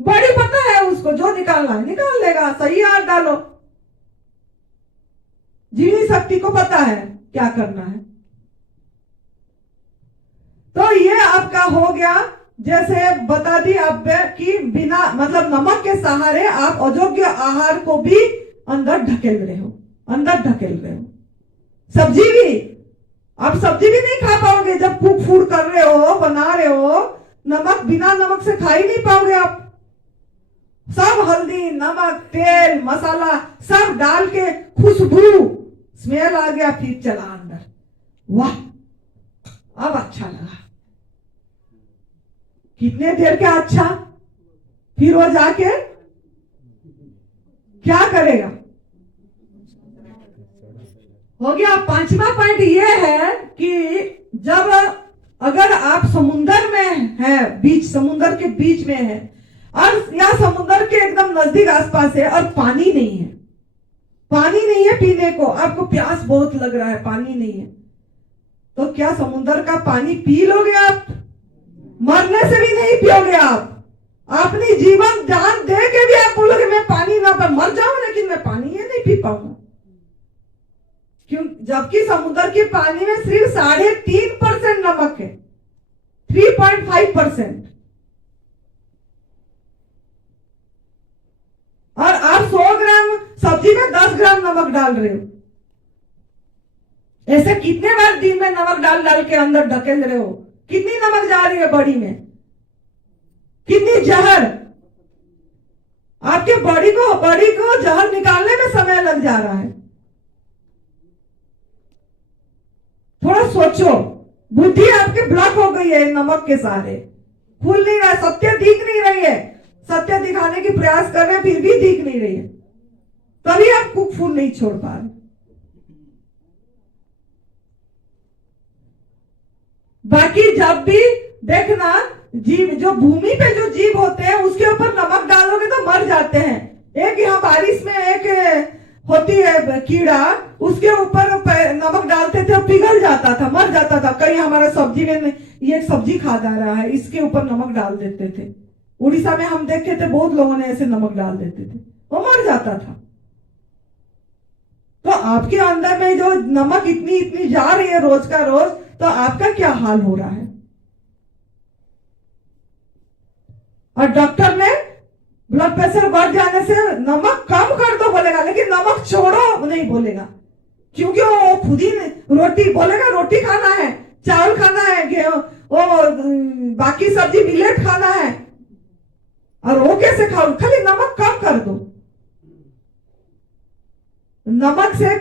बड़ी पता है उसको, जो निकालना है निकाल लेगा, सही आहार डालो। जीवनी शक्ति को पता है क्या करना है। तो ये आपका हो गया, जैसे बता दी आप कि बिना मतलब नमक के सहारे आप अयोग्य आहार को भी अंदर ढकेल रहे हो, अंदर ढकेल रहे हो। सब्जी भी, आप सब्जी भी नहीं खा पाओगे जब कुक फूड कर रहे हो, बना रहे हो। नमक, बिना नमक से खा ही नहीं पाओगे आप। सब हल्दी, नमक, तेल, मसाला सब डाल के खुशबू, स्मेल आ गया, फिर चला अंदर, वाह अब अच्छा लगा। कितने देर के अच्छा, फिर वो जाके क्या करेगा? हो गया। 5वां पॉइंट ये है कि जब अगर आप समुंदर में है, बीच समुंदर के बीच में है और या समुंदर के एकदम नजदीक आसपास है और पानी नहीं है, पानी नहीं है पीने को, आपको प्यास बहुत लग रहा है, पानी नहीं है, तो क्या समुंदर का पानी पी लोगे आप? मरने से भी नहीं पियोगे आप। अपनी जीवन जान दे के भी आप बोलोगे मैं पानी ना पर मर जाऊं, लेकिन मैं पानी ये नहीं पी पाऊंगा। क्यों? जबकि समुद्र के पानी में सिर्फ 3.5% नमक है, 3.5%। और आप 100 ग्राम सब्जी में 10 ग्राम नमक डाल रहे हो। ऐसे कितने बार दिन में नमक डाल डाल के अंदर ढकेल रहे हो? कितनी नमक जा रही है बॉडी में, कितनी जहर। आपके बॉडी को जहर निकालने में समय लग जा रहा है। थोड़ा सोचो, बुद्धि आपकी ब्लॉक हो गई है नमक के सहारे, खुल नहीं रहा है, सत्य दिख नहीं रही है। सत्य दिखाने की प्रयास कर रहे हैं, फिर भी दिख नहीं रही है, तभी आप कुक फूड नहीं छोड़ पा रहे। बाकी जब भी देखना, जीव जो भूमि पे जो जीव होते हैं उसके ऊपर नमक डालोगे तो मर जाते हैं। एक यहाँ बारिश में एक होती है कीड़ा, उसके ऊपर नमक डालते थे, पिघल जाता था, मर जाता था। कहीं हमारा सब्जी में ये सब्जी खा जा रहा है, इसके ऊपर नमक डाल देते थे। उड़ीसा में हम देखे थे, बहुत लोगों ने ऐसे नमक डाल देते थे, वो मर जाता था। तो आपके अंदर में जो नमक इतनी जा रही है रोज का रोज, तो आपका क्या हाल हो रहा है? और डॉक्टर ने ब्लड प्रेशर बढ़ जाने से नमक कम कर दो बोलेगा, लेकिन नमक छोड़ो नहीं बोलेगा, क्योंकि वो खुद ही रोटी बोलेगा, रोटी खाना है, चावल खाना है, गेहूं, वो बाकी सब्जी मिलेट खाना है। और वो कैसे खाओ? खाली नमक कम कर दो। नमक से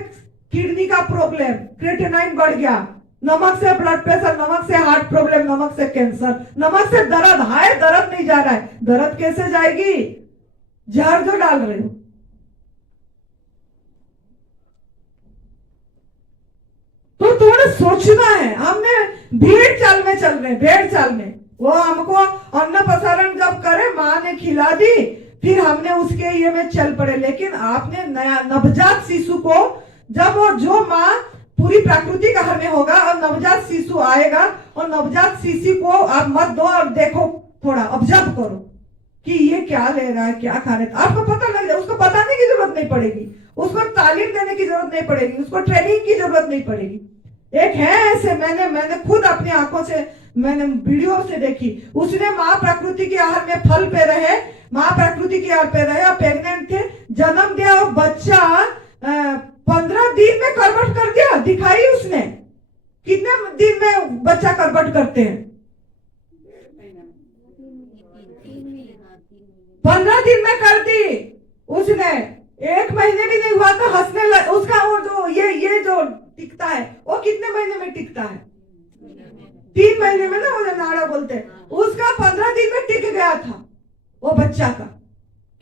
किडनी का प्रॉब्लम, क्रिएटिनाइन बढ़ गया, नमक से ब्लड प्रेशर, नमक से हार्ट प्रॉब्लम, नमक से कैंसर, नमक से दर्द। हाय, दर्द नहीं जा रहा है, दर्द कैसे जाएगी? जहर जो डाल रहे हो। तो थोड़ा सोचना है। हमने भेड़ चाल में चल रहे, भेड़ चाल में। वो हमको अन्न प्रसारण जब करे, माँ ने खिला दी, फिर हमने उसके ये में चल पड़े। लेकिन आपने नया नवजात शिशु को, जब वो जो माँ पूरी प्राकृतिक आहार में होगा और नवजात शिशु आएगा, और नवजात शिशु को आप मत दो और देखो, थोड़ा ऑब्जर्व करो कि ये क्या ले रहा है, क्या खा रहा है। आपको पता लग जाए, उसको बताने की जरूरत नहीं पड़ेगी, उसको तालीम देने की जरूरत नहीं पड़ेगी, उसको ट्रेनिंग की जरूरत नहीं पड़ेगी। एक है ऐसे, मैंने खुद अपनी आंखों से, मैंने वीडियो से देखी। उसने माँ प्रकृति के आहार में फल पे रहे, माँ प्रकृति के आहार पे रहे, और प्रेग्नेंट थे, जन्म दिया, और बच्चा 15 दिन में कन्वर्ट कर दिया। दिखाई उसने कितने दिन में बच्चा कन्वर्ट करते हैं? 15 दिन में कर दी उसने। 1 महीने भी नहीं हुआ तो हंसने लग, उसका वो जो ये जो टिकता है वो कितने महीने में टिकता है? 3 महीने में ना, वो जो नाड़ा बोलते हैं, उसका 15 दिन में टिक गया था वो बच्चा का,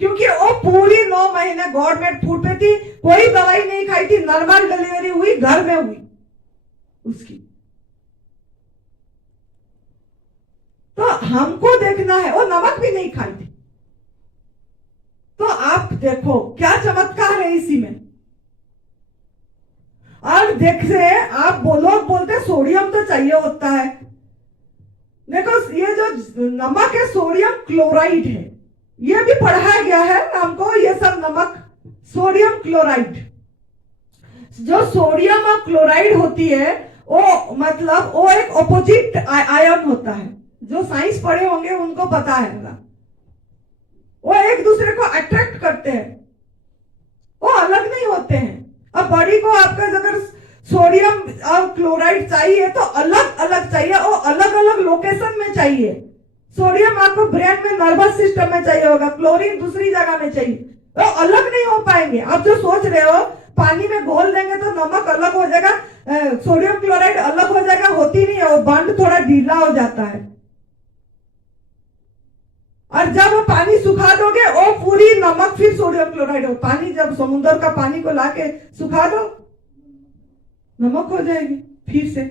क्योंकि वो पूरी 9 महीने गवर्नमेंट फूड पे थी, कोई दवाई नहीं खाई थी, नॉर्मल डिलीवरी हुई, घर में हुई उसकी। तो हमको देखना है, वो नमक भी नहीं खाई थी। तो आप देखो क्या चमत्कार है इसी में। और देखिए आप लोग बोलते सोडियम तो चाहिए होता है, देखो ये जो नमक है सोडियम क्लोराइड है, ये भी पढ़ाया गया है हमको, ये सब नमक सोडियम क्लोराइड। जो सोडियम और क्लोराइड होती है वो मतलब वो एक ऑपोजिट आयन होता है, जो साइंस पढ़े होंगे उनको पता है ना, वो एक दूसरे को अट्रैक्ट करते हैं, वो अलग नहीं होते हैं। अब बॉडी को आपका अगर सोडियम और क्लोराइड चाहिए तो अलग अलग चाहिए, वो अलग अलग लोकेशन में चाहिए। सोडियम आपको ब्रेन में नर्वस सिस्टम में चाहिए होगा, क्लोरीन दूसरी जगह में चाहिए, वो अलग नहीं हो पाएंगे। आप जो सोच रहे हो पानी में घोल देंगे तो नमक अलग हो जाएगा, सोडियम क्लोराइड अलग हो जाएगा, होती नहीं है, वो बॉन्ड थोड़ा ढीला हो जाता है। और जब वो पानी सुखा दोगे वो पूरी नमक फिर सोडियम क्लोराइड हो, पानी जब समुद्र का पानी को लाके सुखा दो नमक हो जाएगी फिर से।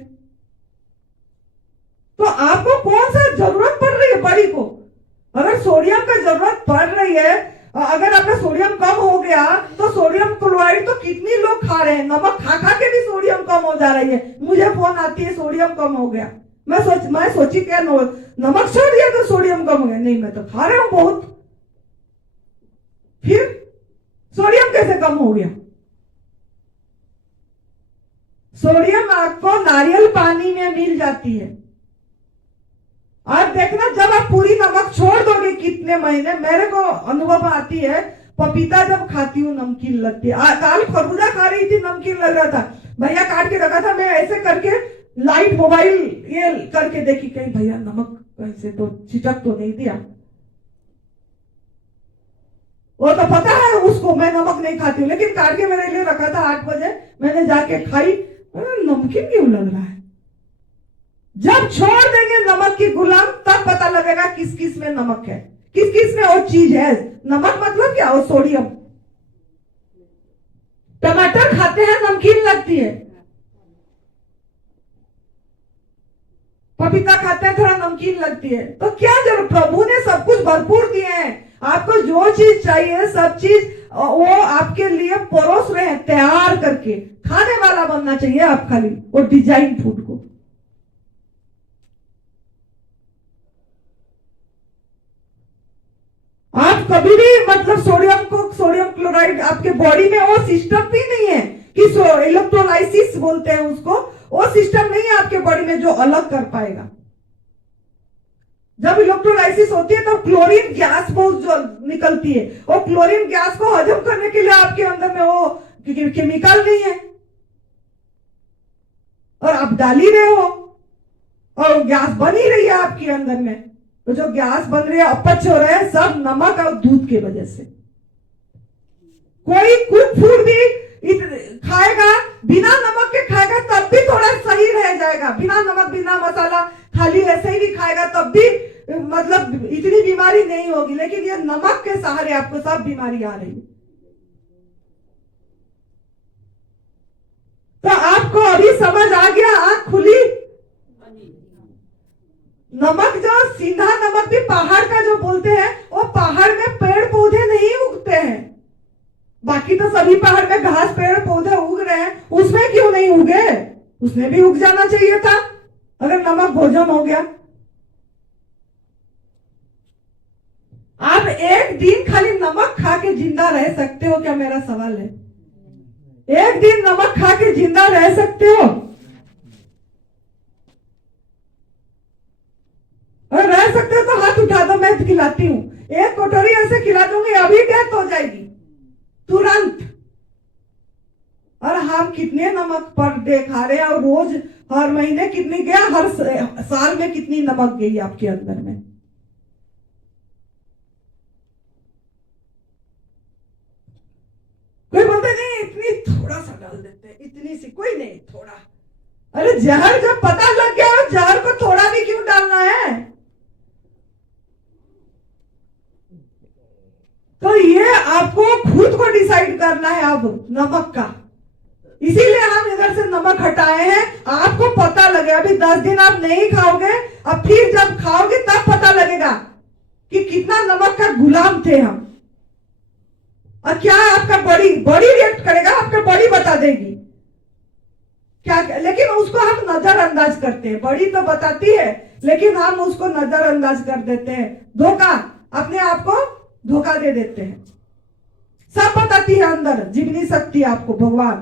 तो आपको कौन सा जरूरत पड़ रही है बॉडी को? अगर सोडियम का जरूरत पड़ रही है, अगर आपका सोडियम कम हो गया तो सोडियम क्लोराइड तो कितनी लोग खा रहे हैं, नमक खा खा के भी सोडियम कम हो जा रही है। मुझे फोन आती है सोडियम कम हो गया, मैं सोची क्या नमक छोड़ दिया तो सोडियम कम हो गया, नहीं मैं तो खा रहा हूं बहुत, फिर सोडियम कैसे कम हो गया? सोडियम आपको नारियल पानी में मिल जाती है। और देखना जब आप पूरी नमक छोड़ दोगे कितने महीने, मेरे को अनुभव आती है, पपीता जब खाती हूँ नमकीन लगती है। काल खरबूजा खा रही थी नमकीन लग रहा था, भैया काट के रखा था, मैं ऐसे करके लाइट मोबाइल ये करके देखी कहीं भैया नमक कैसे तो चिटक तो नहीं दिया। वो तो पता है उसको मैं नमक नहीं खाती हूँ, लेकिन काट के मेरे लिए रखा था 8 बजे, मैंने जाके खाई, नमकीन क्यों लग रहा है? जब छोड़ देंगे नमक की गुलाम तब पता लगेगा किस किस में नमक है, किस किस में वो चीज है। नमक मतलब क्या? वो सोडियम। टमाटर खाते हैं नमकीन लगती है, पपीता खाते हैं थोड़ा नमकीन लगती है। तो क्या जरूर, प्रभु ने सब कुछ भरपूर दिए हैं, आपको जो चीज चाहिए सब चीज वो आपके लिए परोस रहे हैं तैयार करके। खाने वाला बनना चाहिए आप, खाली वो डिजाइन फूड को। आप कभी भी मतलब सोडियम क्लोराइड आपके बॉडी में वो सिस्टम भी नहीं है कि इलेक्ट्रोलाइसिस बोलते हैं उसको, वो सिस्टम नहीं है आपके बॉडी में जो अलग कर पाएगा। जब इलेक्ट्रोलाइसिस होती है तो क्लोरीन गैस बहुत जो निकलती है, वो क्लोरीन गैस को हजम करने के लिए आपके अंदर में वो केमिकल नहीं है, और आप डाल ही रहे हो और गैस बन ही रही है आपके अंदर में। तो जो गैस बन रही है, अपच हो रहा है, सब नमक और दूध के वजह से। कोई कुक फूड भी खाएगा बिना नमक के खाएगा तब भी थोड़ा सही रह जाएगा, बिना नमक बिना मसाला खाली ऐसे ही भी खाएगा तब भी मतलब इतनी बीमारी नहीं होगी। लेकिन ये नमक के सहारे आपको सब बीमारी आ रही है। तो आपको अभी समझ आ गया, आंख खुली? नमक जो सीधा नमक भी पहाड़ का जो बोलते हैं, वो पहाड़ में पेड़ पौधे नहीं उगते हैं। बाकी तो सभी पहाड़ में घास पेड़ पौधे उग रहे हैं, उसमें क्यों नहीं उगे? उसमें भी उग जाना चाहिए था अगर नमक भोजन हो गया। आप एक दिन खाली नमक खा के जिंदा रह सकते हो क्या? मेरा सवाल है, एक दिन नमक खा के जिंदा रह सकते हो? अगर रह सकते हो तो हाथ उठा दो, मैं खिलाती हूँ। एक कटोरी ऐसे खिला दूंगी, अभी डेथ हो जाएगी तुरंत। और हम कितने नमक पर डे खा रहे हैं, और रोज हर महीने कितनी गया, हर साल में कितनी नमक गई आपके अंदर में। थोड़ा। अरे जहर जब पता लग गया, जहर को थोड़ा भी क्यों डालना है? तो ये आपको खुद को डिसाइड करना है अब नमक का। इसीलिए हम इधर से नमक हटाए हैं। आपको पता लगे, अभी 10 दिन आप नहीं खाओगे, अब फिर जब खाओगे तब पता लगेगा कि कितना नमक का गुलाम थे हम। और क्या आपका बॉडी रिएक्ट करेगा, आपका बॉडी बता देगी क्या। लेकिन उसको हम नजरअंदाज करते हैं। बॉडी तो बताती है लेकिन हम उसको नजरअंदाज कर देते हैं। धोखा, अपने आप को धोखा दे देते हैं। सब बताती है अंदर, जीवनी शक्ति आपको भगवान,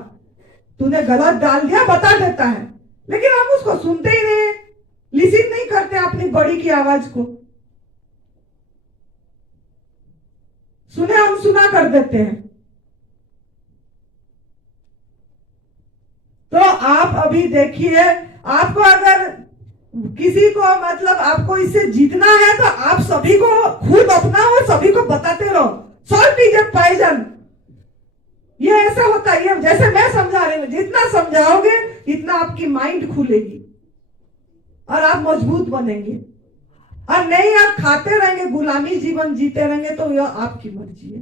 तूने गलत डाल दिया बता देता है, लेकिन हम उसको सुनते ही नहीं, लिसन नहीं करते अपनी बॉडी की आवाज को। सुने हम सुना कर देते हैं। तो आप अभी देखिए, आपको अगर किसी को मतलब आपको इससे जीतना है तो आप सभी को खुद अपना और सभी को बताते रहो, सॉल्ट इज ए पॉइजन। ये ऐसा होता है, जैसे मैं समझा रही हूं, जितना समझाओगे इतना आपकी माइंड खुलेगी और आप मजबूत बनेंगे। और नहीं आप खाते रहेंगे, गुलामी जीवन जीते रहेंगे, तो यह आपकी मर्जी है।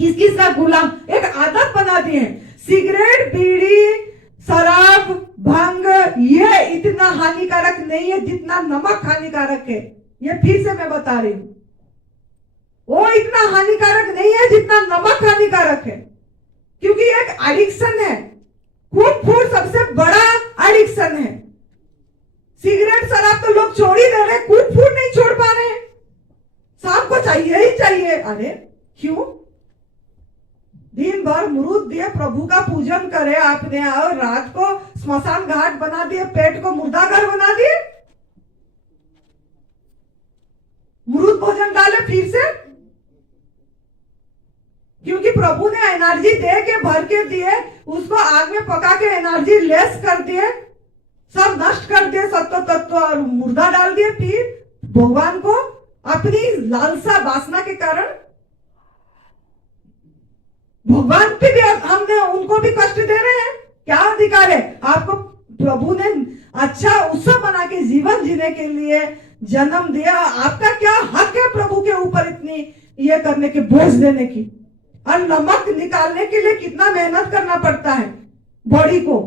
किस किस का गुलाम, एक आदत बना दी है। सिगरेट, बीड़ी, शराब, भांग, ये इतना हानिकारक नहीं है जितना नमक हानिकारक है। ये फिर से मैं बता रही हूं, वो इतना हानिकारक नहीं है जितना नमक हानिकारक है, क्योंकि एक एडिक्शन है। फूड सबसे बड़ा एडिक्शन है। सिगरेट, शराब तो लोग छोड़ ही दे रहे, फूड नहीं छोड़ पा रहे। शाम को चाहिए ही चाहिए। अरे क्यों? दिन भर मुरूद दिए, प्रभु का पूजन करे आपने, और रात को स्मशान घाट बना दिए, पेट को मुर्दा घर बना दिए। मुरूद भोजन डाले फिर से, क्योंकि प्रभु ने एनर्जी दे के भर के दिए, उसको आग में पका के एनर्जी लेस कर दिए, सब नष्ट कर दिए सत्व तत्व, और मुर्दा डाल दिए। फिर भगवान को अपनी लालसा वासना के कारण भगवान पे भी हमने उनको भी कष्ट दे रहे हैं। क्या अधिकार है आपको? प्रभु ने अच्छा उत्सव बना के जीवन जीने के लिए जन्म दिया। आपका क्या हक है प्रभु के ऊपर इतनी ये करने के, बोझ देने की? और नमक निकालने के लिए कितना मेहनत करना पड़ता है बॉडी को।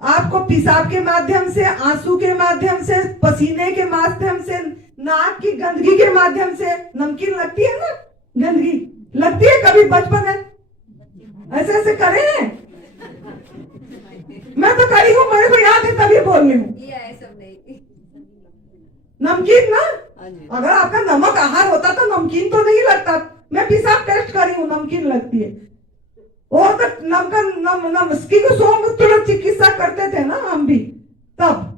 आपको पेशाब के माध्यम से, आंसू के माध्यम से, पसीने के माध्यम से, नाक की गंदगी के माध्यम से। नमकीन लगती है ना, गंदगी लगती है, कभी बचपन में ऐसे ऐसे करे हैं? मैं तो करी हूँ, मेरे को याद है तभी बोल रही हूँ। नमकीन ना, अगर आपका नमक आहार होता तो नमकीन तो नहीं लगता। मैं पेशाब टेस्ट करी हूँ, नमकीन लगती है। वो तो नमकी को सोमूत्र चिकित्सा करते थे ना हम भी तब।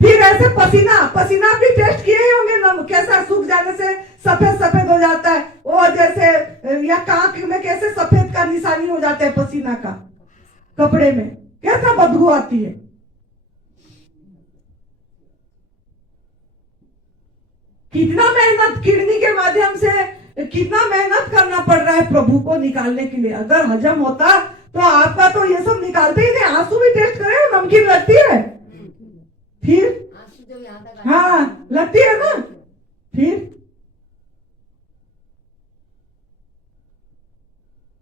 फिर ऐसे पसीना भी टेस्ट किए ही होंगे, कैसा सूख जाने से सफेद सफेद हो जाता है, वो जैसे या कांख में कैसे सफेद का निशानी हो जाता है पसीना का, कपड़े में कैसा बदबू आती है। कितना मेहनत किडनी के माध्यम से, कितना मेहनत करना पड़ रहा है प्रभु को निकालने के लिए। अगर हजम होता तो आपका तो ये सब निकालते ही नहीं। आंसू भी टेस्ट करें, नमकीन लगती है फिर, हाँ लगती है ना।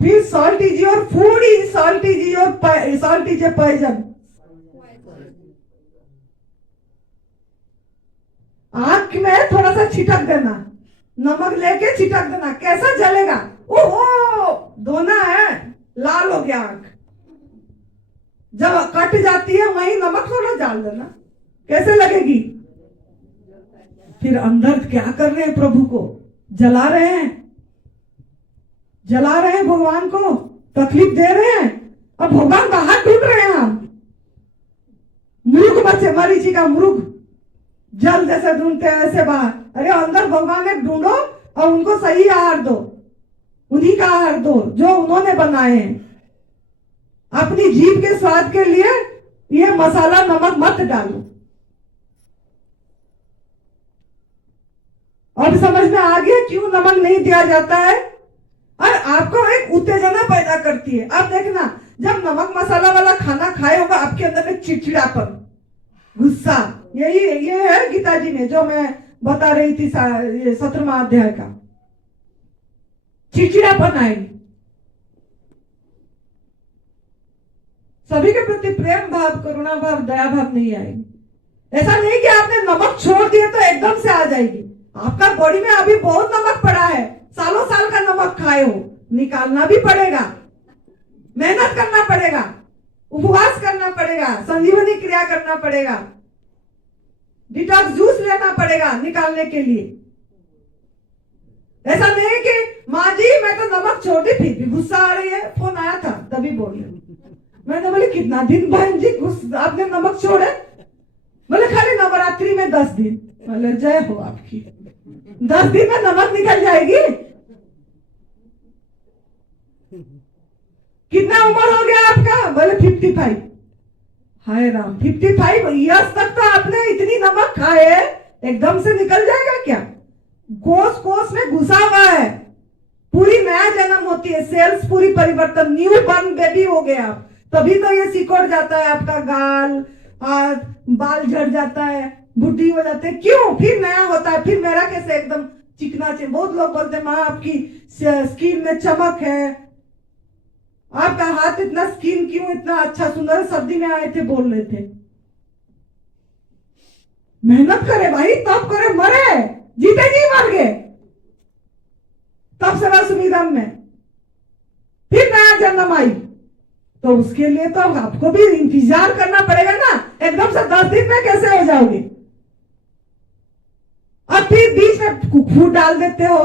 फिर salt is your food, is salt is your salt is a poison. आंख में थोड़ा सा छिटक देना, नमक लेके छिटक देना, कैसा जलेगा? ओहो, धोना है, लाल हो गया आंख। जब कट जाती है वहीं नमक थोड़ा डाल देना, कैसे लगेगी? फिर अंदर क्या कर रहे हैं? प्रभु को जला रहे हैं, जला रहे हैं, भगवान को तकलीफ दे रहे हैं। अब भगवान बाहर ढूंढ रहे हैं हम, मुर्ग बच्चे, मरीची का मुर्ग जल जैसे ढूंढते हैं ऐसे बाहर। अरे अंदर भगवान ने ढूंढो और उनको सही आहार दो, उन्हीं का आहार दो जो उन्होंने बनाए हैं। अपनी जीभ के स्वाद के लिए ये मसाला नमक मत डालो। अब समझ में आ गया क्यों नमक नहीं दिया जाता है? और आपको एक उत्तेजना पैदा करती है। अब देखना, जब नमक मसाला वाला खाना खाए होगा आपके अंदर में चिड़चिड़ापन, गुस्सा, ये है गीता जी में जो मैं बता रही थी 17वां अध्याय का। चिड़चिड़ापन आएगी, सभी के प्रति प्रेम भाव, करुणा भाव, दया भाव नहीं आएगी। ऐसा नहीं कि आपने नमक छोड़ दिया तो एकदम से आ जाएगी। आपका बॉडी में अभी बहुत नमक पड़ा है, सालों साल का नमक खाए हो, निकालना भी पड़ेगा, मेहनत करना पड़ेगा, उपवास करना पड़ेगा, संजीवनी क्रिया करना पड़ेगा, डिटॉक्स जूस लेना पड़ेगा निकालने के लिए। ऐसा नहीं कि माँ जी मैं तो नमक छोड़ दी, फिर भी गुस्सा आ रही है। फोन आया था तभी बोल रही, मैंने बोली कितना दिन बहन जी आपने नमक छोड़े? बोले खाली नवरात्रि में 10 दिन। बोले जय हो आपकी, 10 दिन में नमक निकल जाएगी? कितना उम्र हो गया आपका? बोले 55। हाय राम, 55 ईयर्स तक तो आपने इतनी नमक खाए, एकदम से निकल जाएगा क्या? कोस कोस में घुसा हुआ है, पूरी नया जन्म होती है, सेल्स पूरी परिवर्तन, न्यू बर्न बेबी हो गया, तभी तो ये सिकुड़ जाता है आपका गाल, बाल झड़ जाता है, बुढ़ी हो जाते हैं। क्यों? फिर नया होता है, फिर मेरा कैसे एकदम चिकना चाहिए। बहुत लोग बोलते हैं माँ आपकी स्किन में चमक है, आपका हाथ इतना, स्किन क्यों इतना अच्छा सुंदर, सर्दी में आए थे बोल रहे थे। मेहनत करे भाई, तब करे, मरे जीते नहीं मर गए, तब सेवा सुविधा में फिर नया जन्म आई, तो उसके लिए तो आपको भी इंतजार करना पड़ेगा ना। एकदम से 10 दिन में कैसे हो जाओगे? और फिर बीच में फूड डाल देते हो।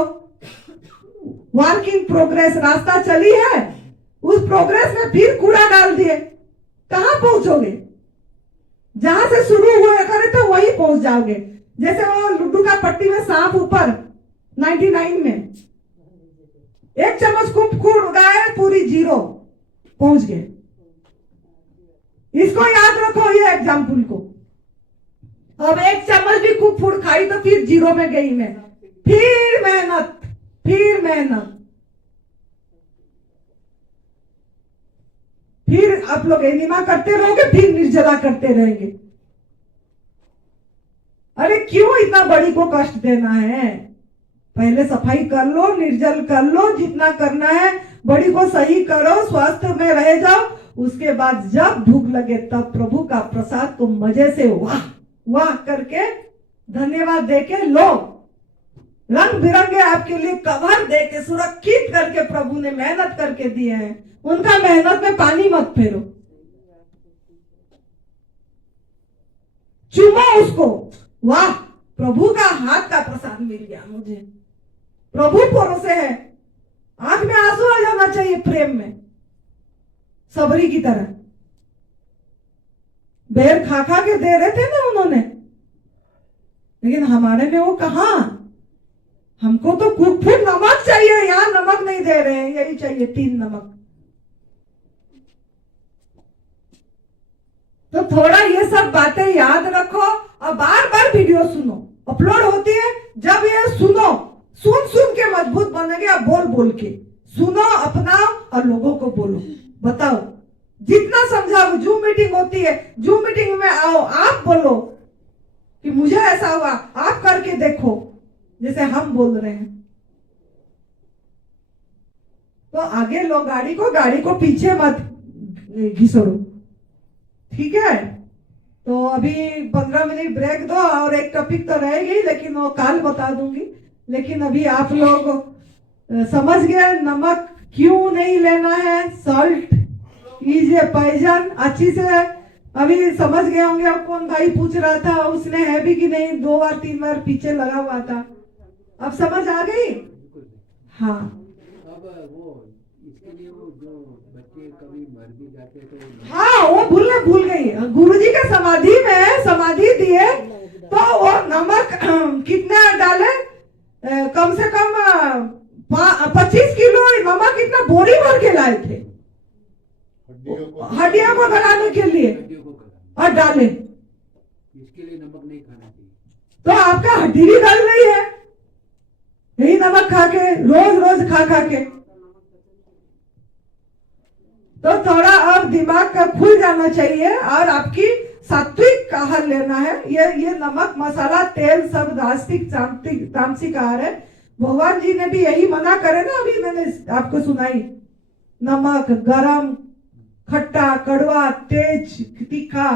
वर्क इन प्रोग्रेस, रास्ता चली है, उस प्रोग्रेस में फिर कूड़ा डाल दिए, कहां पहुंचोगे? जहां से शुरू हुए करे तो वहीं पहुंच जाओगे। जैसे वो लुड्डू का पट्टी में सांप ऊपर 99 में 1 चम्मच खूब उगाए, पूरी 0 पहुंच गए। इसको याद रखो, ये एग्जाम्पल को। अब 1 चम्मच भी खूब फूड खाई तो फिर 0 में गई मैं, फिर मेहनत, फिर मेहनत, फिर आप लोग एनिमा करते रहोगे, फिर निर्जला करते रहेंगे। अरे क्यों इतना बड़ी को कष्ट देना है? पहले सफाई कर लो, निर्जल कर लो, जितना करना है, बड़ी को सही करो, स्वस्थ में रह जाओ। उसके बाद जब भूख लगे तब प्रभु का प्रसाद को मजे से वाह वाह करके धन्यवाद देके लो। रंग बिरंगे आपके लिए कवर देके सुरक्षित करके प्रभु ने मेहनत करके दिए हैं, उनका मेहनत में पानी मत फेरो, चूमो उसको। वाह, प्रभु का हाथ का प्रसाद मिल गया मुझे, प्रभु परोसे है। आंख में आंसू आ जाना चाहिए प्रेम में, सबरी की तरह। बेर खा खा के दे रहे थे ना उन्होंने, लेकिन हमारे में वो कहां। हमको तो कुक फूड नमक चाहिए, यहां नमक नहीं दे रहे हैं, यही चाहिए 3 नमक। तो थोड़ा ये सब बातें याद रखो और बार बार वीडियो सुनो, अपलोड होती है। जब ये सुनो, सुन के मजबूत बनेंगे। और बोल बोल के सुनो, अपनाओ और लोगों को बोलो, बताओ, जितना समझाओ। जूम मीटिंग होती है, जूम मीटिंग में आओ, आप बोलो कि मुझे ऐसा हुआ, आप करके देखो जैसे हम बोल रहे हैं। तो आगे लो गाड़ी को पीछे मत घिसड़ो, ठीक है? तो अभी 15 मिनट ब्रेक दो, और एक टॉपिक तो रहेगी, लेकिन वो कल बता दूंगी। लेकिन अभी आप लोग समझ गए नमक क्यों नहीं लेना है। सॉल्ट इज ए पॉइजन, अच्छी से अभी समझ गए होंगे। अब कौन भाई पूछ रहा था उसने है भी कि नहीं, 2 बार 3 बार पीछे लगा हुआ था, अब समझ आ गई। हाँ, अब वो इसके लिए वो जो बच्चे कभी मर भी जाते तो हाँ, वो भूल गई। गुरुजी का समाधि में समाधि दिए तो वो नमक कितना डाले, कम से कम 25 किलो नमक, इतना बोरी भर के लाए थे हड्डियों को गलाने के लिए, हड्डियों को गलाने, और डाले। इसके लिए नमक नहीं खाना चाहिए। तो आपका हड्डी भी गल रही है यही नमक खा के, रोज रोज खा के। तो थोड़ा अब दिमाग का खुल जाना चाहिए और आपकी सात्विक आहार लेना है। ये नमक मसाला तेल सब रास्तिक तामसिक आहार है। भगवान जी ने भी यही मना करे ना, अभी मैंने आपको सुनाई, नमक गरम खट्टा कड़वा तेज तीखा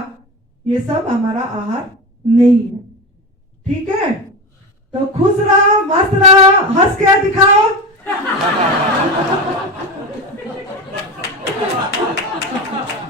ये सब हमारा आहार नहीं है। ठीक है, तो खुश रहो मस्त रहो, हंस के दिखाओ।